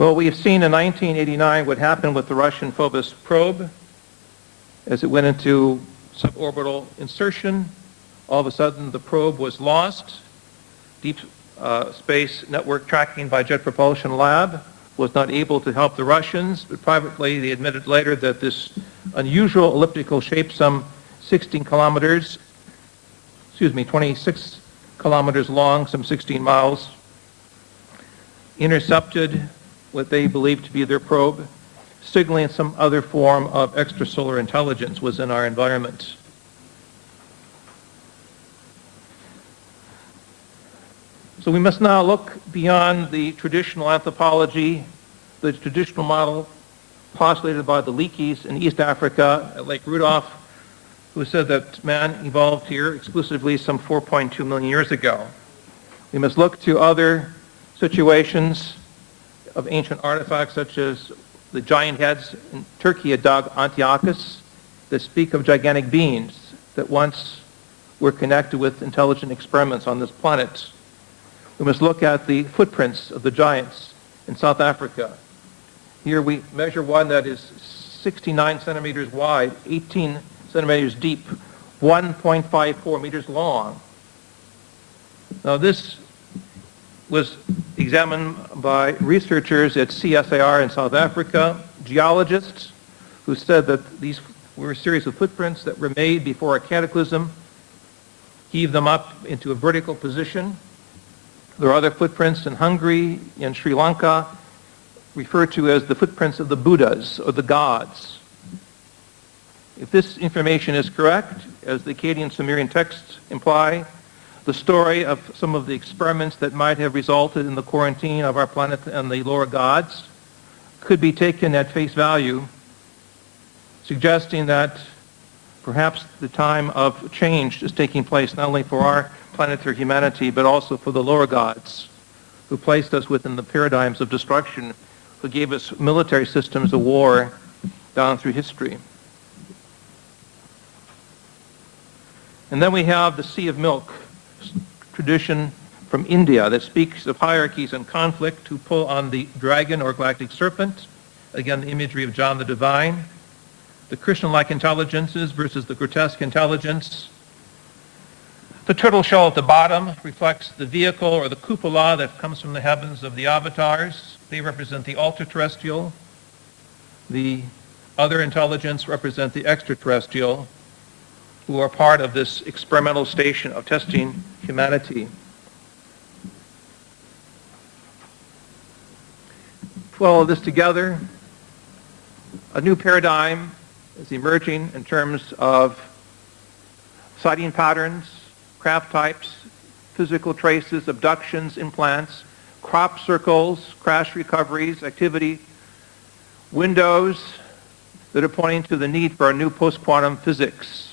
Well, we have seen in 1989 what happened with the Russian Phobos probe as it went into suborbital insertion. All of a sudden, the probe was lost. Deep Space Network Tracking by Jet Propulsion Lab was not able to help the Russians, but privately they admitted later that this unusual elliptical shape, some 26 kilometers long, some 16 miles, intercepted what they believed to be their probe, signaling some other form of extrasolar intelligence was in our environment. So we must now look beyond the traditional anthropology, the traditional model postulated by the Leakeys in East Africa at Lake Rudolph, who said that man evolved here exclusively some 4.2 million years ago. We must look to other situations of ancient artifacts such as the giant heads in Turkey at Dag Antiochus that speak of gigantic beings that once were connected with intelligent experiments on this planet. We must look at the footprints of the giants in South Africa. Here we measure one that is 69 centimeters wide, 18 centimeters deep, 1.54 meters long. Now this was examined by researchers at CSIR in South Africa, geologists who said that these were a series of footprints that were made before a cataclysm heaved them up into a vertical position. There are other footprints in Hungary, in Sri Lanka, referred to as the footprints of the Buddhas or the gods. If this information is correct, as the Akkadian Sumerian texts imply, the story of some of the experiments that might have resulted in the quarantine of our planet and the lower gods could be taken at face value, suggesting that perhaps the time of change is taking place not only for our planetary humanity, but also for the lower gods who placed us within the paradigms of destruction, who gave us military systems of war down through history. And then we have the Sea of Milk tradition from India that speaks of hierarchies and conflict who pull on the dragon or galactic serpent, again the imagery of John the Divine, the Christian-like intelligences versus the grotesque intelligence. The turtle shell at the bottom reflects the vehicle or the cupola that comes from the heavens of the avatars. They represent the ultra-terrestrial. The other intelligence represent the extraterrestrial, who are part of this experimental station of testing humanity. Put all of this together, a new paradigm is emerging in terms of sighting patterns, craft types, physical traces, abductions, implants, crop circles, crash recoveries, activity, windows that are pointing to the need for a new post-quantum physics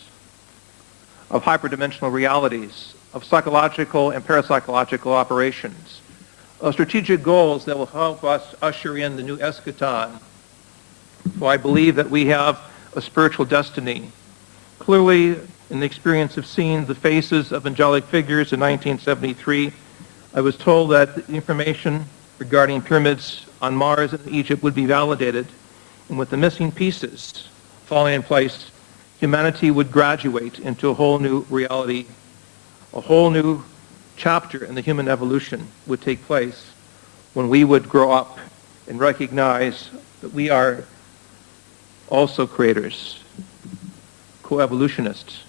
of hyperdimensional realities, of psychological and parapsychological operations, of strategic goals that will help us usher in the new eschaton. So I believe that we have a spiritual destiny. Clearly, in the experience of seeing the faces of angelic figures in 1973, I was told that the information regarding pyramids on Mars and Egypt would be validated, and with the missing pieces falling in place, humanity would graduate into a whole new reality. A whole new chapter in the human evolution would take place when we would grow up and recognize that we are also creators, co-evolutionists.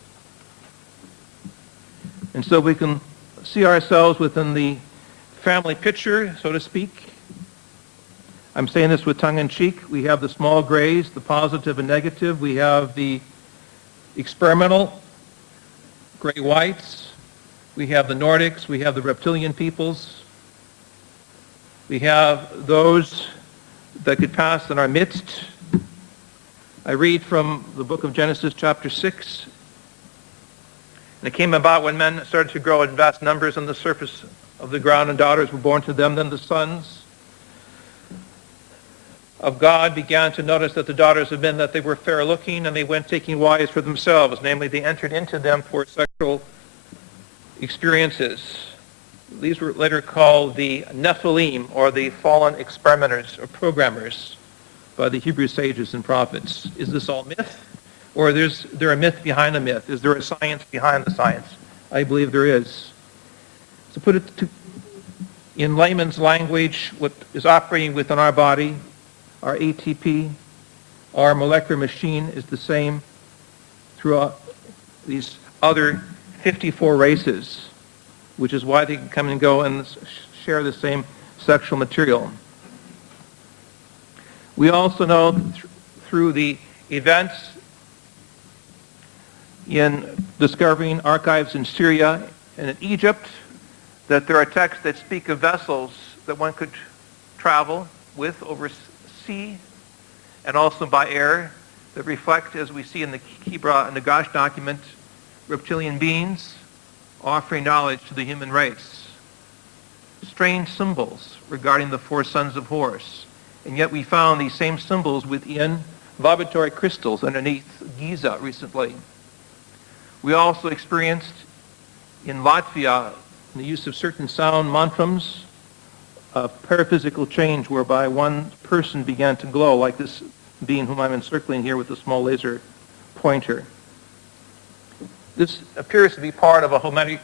And so we can see ourselves within the family picture, so to speak. I'm saying this with tongue-in-cheek. We have the small grays, the positive and negative. We have the experimental gray-whites. We have the Nordics. We have the reptilian peoples. We have those that could pass in our midst. I read from the book of Genesis, chapter 6. And it came about when men started to grow in vast numbers on the surface of the ground, and daughters were born to them. Then the sons of God began to notice that the daughters of men, that they were fair looking, and they went taking wives for themselves. Namely, they entered into them for sexual experiences. These were later called the Nephilim, or the fallen experimenters or programmers by the Hebrew sages and prophets. Is this all myth? Or is there a myth behind the myth? Is there a science behind the science? I believe there is. To put it in layman's language, what is operating within our body, our ATP, our molecular machine, is the same throughout these other 54 races, which is why they can come and go and share the same sexual material. We also know through the events in discovering archives in Syria and in Egypt that there are texts that speak of vessels that one could travel with over sea and also by air that reflect, as we see in the Kibra Nagash document, reptilian beings offering knowledge to the human race. Strange symbols regarding the four sons of Horus. And yet we found these same symbols within laboratory crystals underneath Giza recently. We also experienced in Latvia the use of certain sound mantrams of paraphysical change whereby one person began to glow, like this being whom I'm encircling here with a small laser pointer. This appears to be part of a Homeric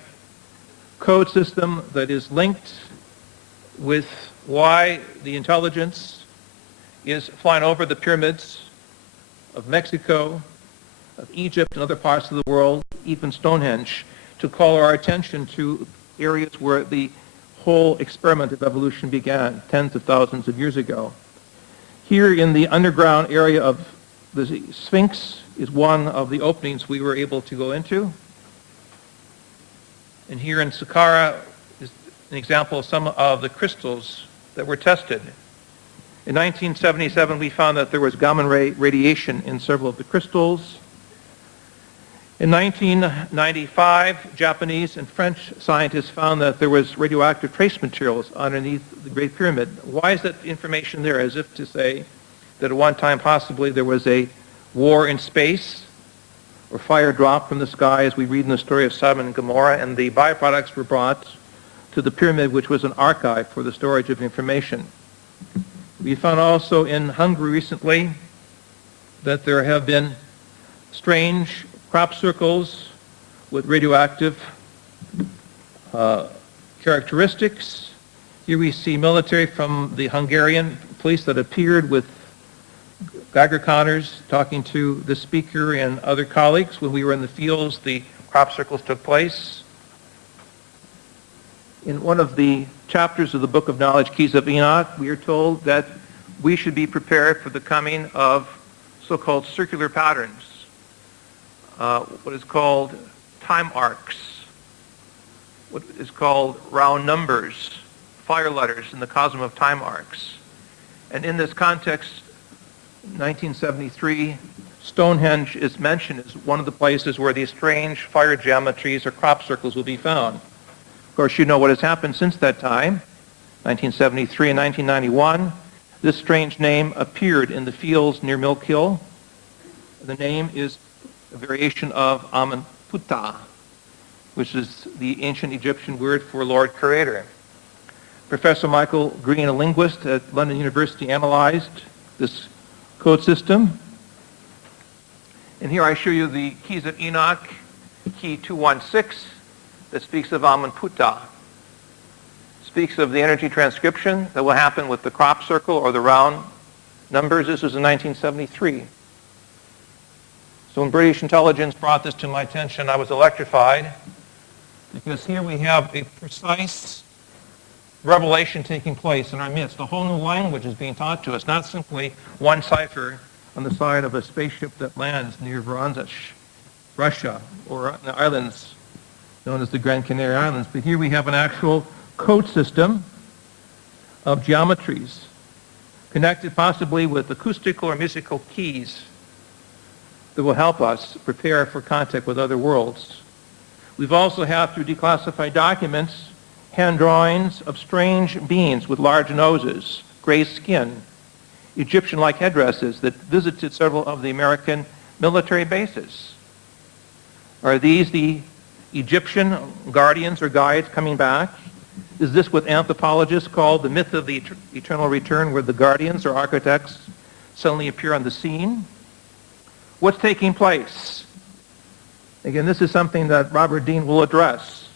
code system that is linked with why the intelligence is flying over the pyramids of Mexico, of Egypt, and other parts of the world, even Stonehenge, to call our attention to areas where the whole experiment of evolution began tens of thousands of years ago. Here in the underground area of the Sphinx is one of the openings we were able to go into. And here in Saqqara is an example of some of the crystals that were tested. In 1977, we found that there was gamma ray radiation in several of the crystals. In 1995, Japanese and French scientists found that there was radioactive trace materials underneath the Great Pyramid. Why is that information there? As if to say that at one time possibly there was a war in space or fire dropped from the sky, as we read in the story of Sodom and Gomorrah, and the byproducts were brought to the pyramid, which was an archive for the storage of information. We found also in Hungary recently that there have been strange crop circles with radioactive characteristics. Here we see military from the Hungarian police that appeared with Geiger counters talking to the speaker and other colleagues. When we were in the fields, the crop circles took place. In one of the chapters of the Book of Knowledge, Keys of Enoch, we are told that we should be prepared for the coming of so-called circular patterns, what is called time arcs, what is called round numbers, fire letters in the cosmos of time arcs. And in this context, 1973, Stonehenge is mentioned as one of the places where these strange fire geometries or crop circles will be found. Of course, you know what has happened since that time. 1973 and 1991, this strange name appeared in the fields near Milk Hill. The name is a variation of Amenhotep, which is the ancient Egyptian word for Lord Creator. Professor Michael Green, a linguist at London University, analyzed this code system. And here I show you the Keys of Enoch, key 216, that speaks of Amenhotep. Speaks of the energy transcription that will happen with the crop circle or the round numbers. This was in 1973. So when British intelligence brought this to my attention, I was electrified, because here we have a precise revelation taking place in our midst. A whole new language is being taught to us, not simply one cipher on the side of a spaceship that lands near Voronezh, Russia, or the islands known as the Grand Canary Islands. But here we have an actual code system of geometries connected possibly with acoustical or musical keys that will help us prepare for contact with other worlds. We've also had, through declassified documents, hand drawings of strange beings with large noses, gray skin, Egyptian-like headdresses that visited several of the American military bases. Are these the Egyptian guardians or guides coming back? Is this what anthropologists call the myth of the eternal return, where the guardians or architects suddenly appear on the scene? What's taking place? Again, this is something that Robert Dean will address.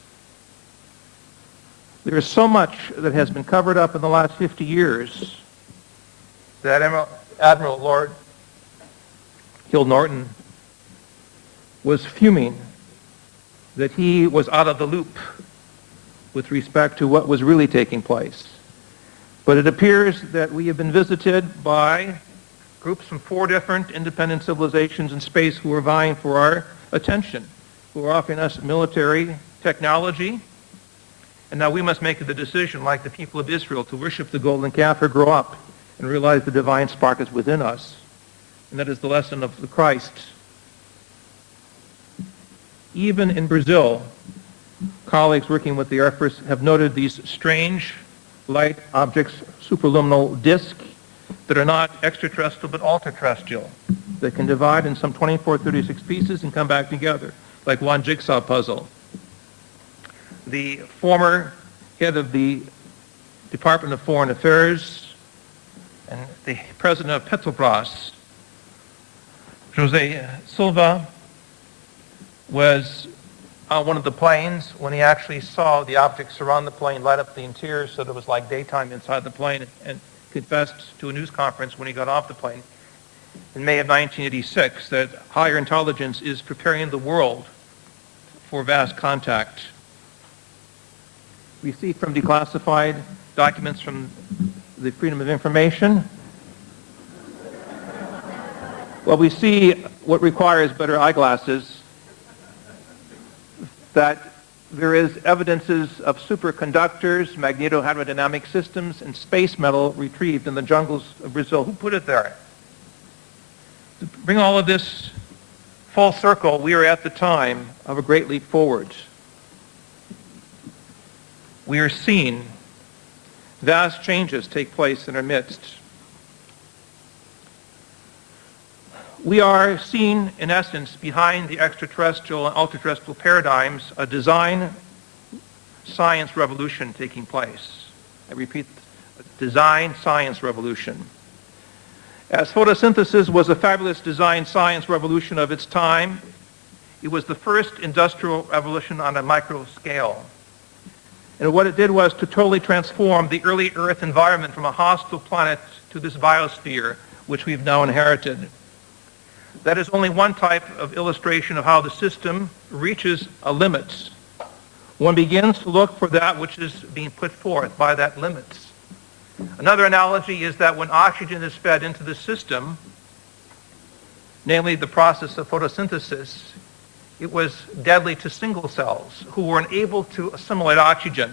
There is so much that has been covered up in the last 50 years that Admiral Lord Hill Norton was fuming that he was out of the loop with respect to what was really taking place. But it appears that we have been visited by groups from 4 different independent civilizations in space who are vying for our attention, who are offering us military technology. And now we must make the decision, like the people of Israel, to worship the golden calf or grow up and realize the divine spark is within us. And that is the lesson of the Christ. Even in Brazil, colleagues working with the Air Force have noted these strange light objects, superluminal disk, that are not extraterrestrial but ultra-terrestrial, that can divide in some 24, 36 pieces and come back together, like one jigsaw puzzle. The former head of the Department of Foreign Affairs and the president of Petrobras, Jose Silva, was on one of the planes when he actually saw the objects around the plane light up the interior so that it was like daytime inside the plane, and confessed to a news conference when he got off the plane in May of 1986 that higher intelligence is preparing the world for vast contact. We see from declassified documents from the Freedom of Information. Well, we see what requires better eyeglasses, that there is evidences of superconductors, magnetohydrodynamic systems, and space metal retrieved in the jungles of Brazil. Who put it there? To bring all of this full circle, we are at the time of a great leap forward. We are seeing vast changes take place in our midst. We are seeing, in essence, behind the extraterrestrial and ultra-terrestrial paradigms, a design science revolution taking place. I repeat, a design science revolution. As photosynthesis was a fabulous design science revolution of its time, it was the first industrial revolution on a micro scale. And what it did was to totally transform the early Earth environment from a hostile planet to this biosphere, which we've now inherited. That is only one type of illustration of how the system reaches a limit. One begins to look for that which is being put forth by that limit. Another analogy is that when oxygen is fed into the system, namely the process of photosynthesis, it was deadly to single cells who were unable to assimilate oxygen.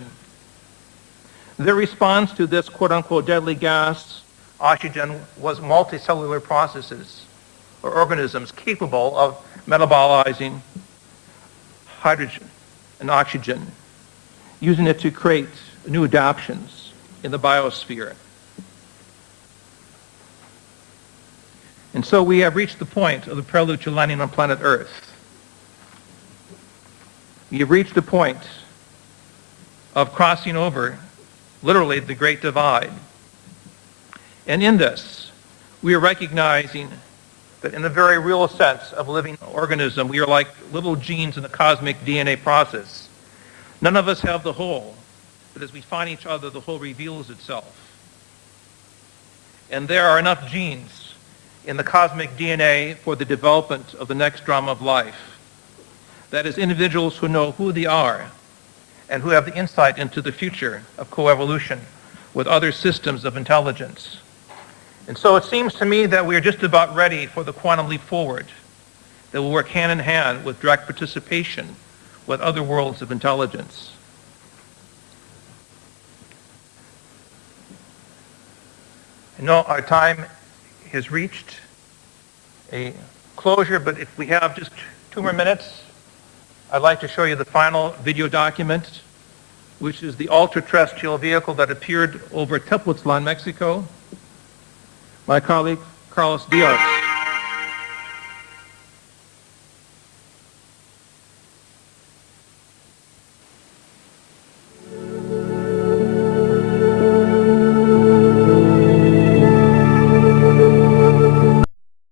Their response to this quote-unquote deadly gas, oxygen, was multicellular processes, or organisms capable of metabolizing hydrogen and oxygen, using it to create new adaptions in the biosphere. And so we have reached the point of the prelude to landing on planet Earth. We have reached the point of crossing over, literally, the Great Divide. And in this, we are recognizing that in a very real sense of living organism, we are like little genes in the cosmic DNA process. None of us have the whole, but as we find each other, the whole reveals itself. And there are enough genes in the cosmic DNA for the development of the next drama of life. That is, individuals who know who they are and who have the insight into the future of coevolution with other systems of intelligence. And so it seems to me that we are just about ready for the quantum leap forward that will work hand in hand with direct participation with other worlds of intelligence. I know our time has reached a closure, but if we have just 2 more minutes, I'd like to show you the final video document, which is the ultra-terrestrial vehicle that appeared over Tepoztlan, Mexico. My colleague, Carlos Diaz.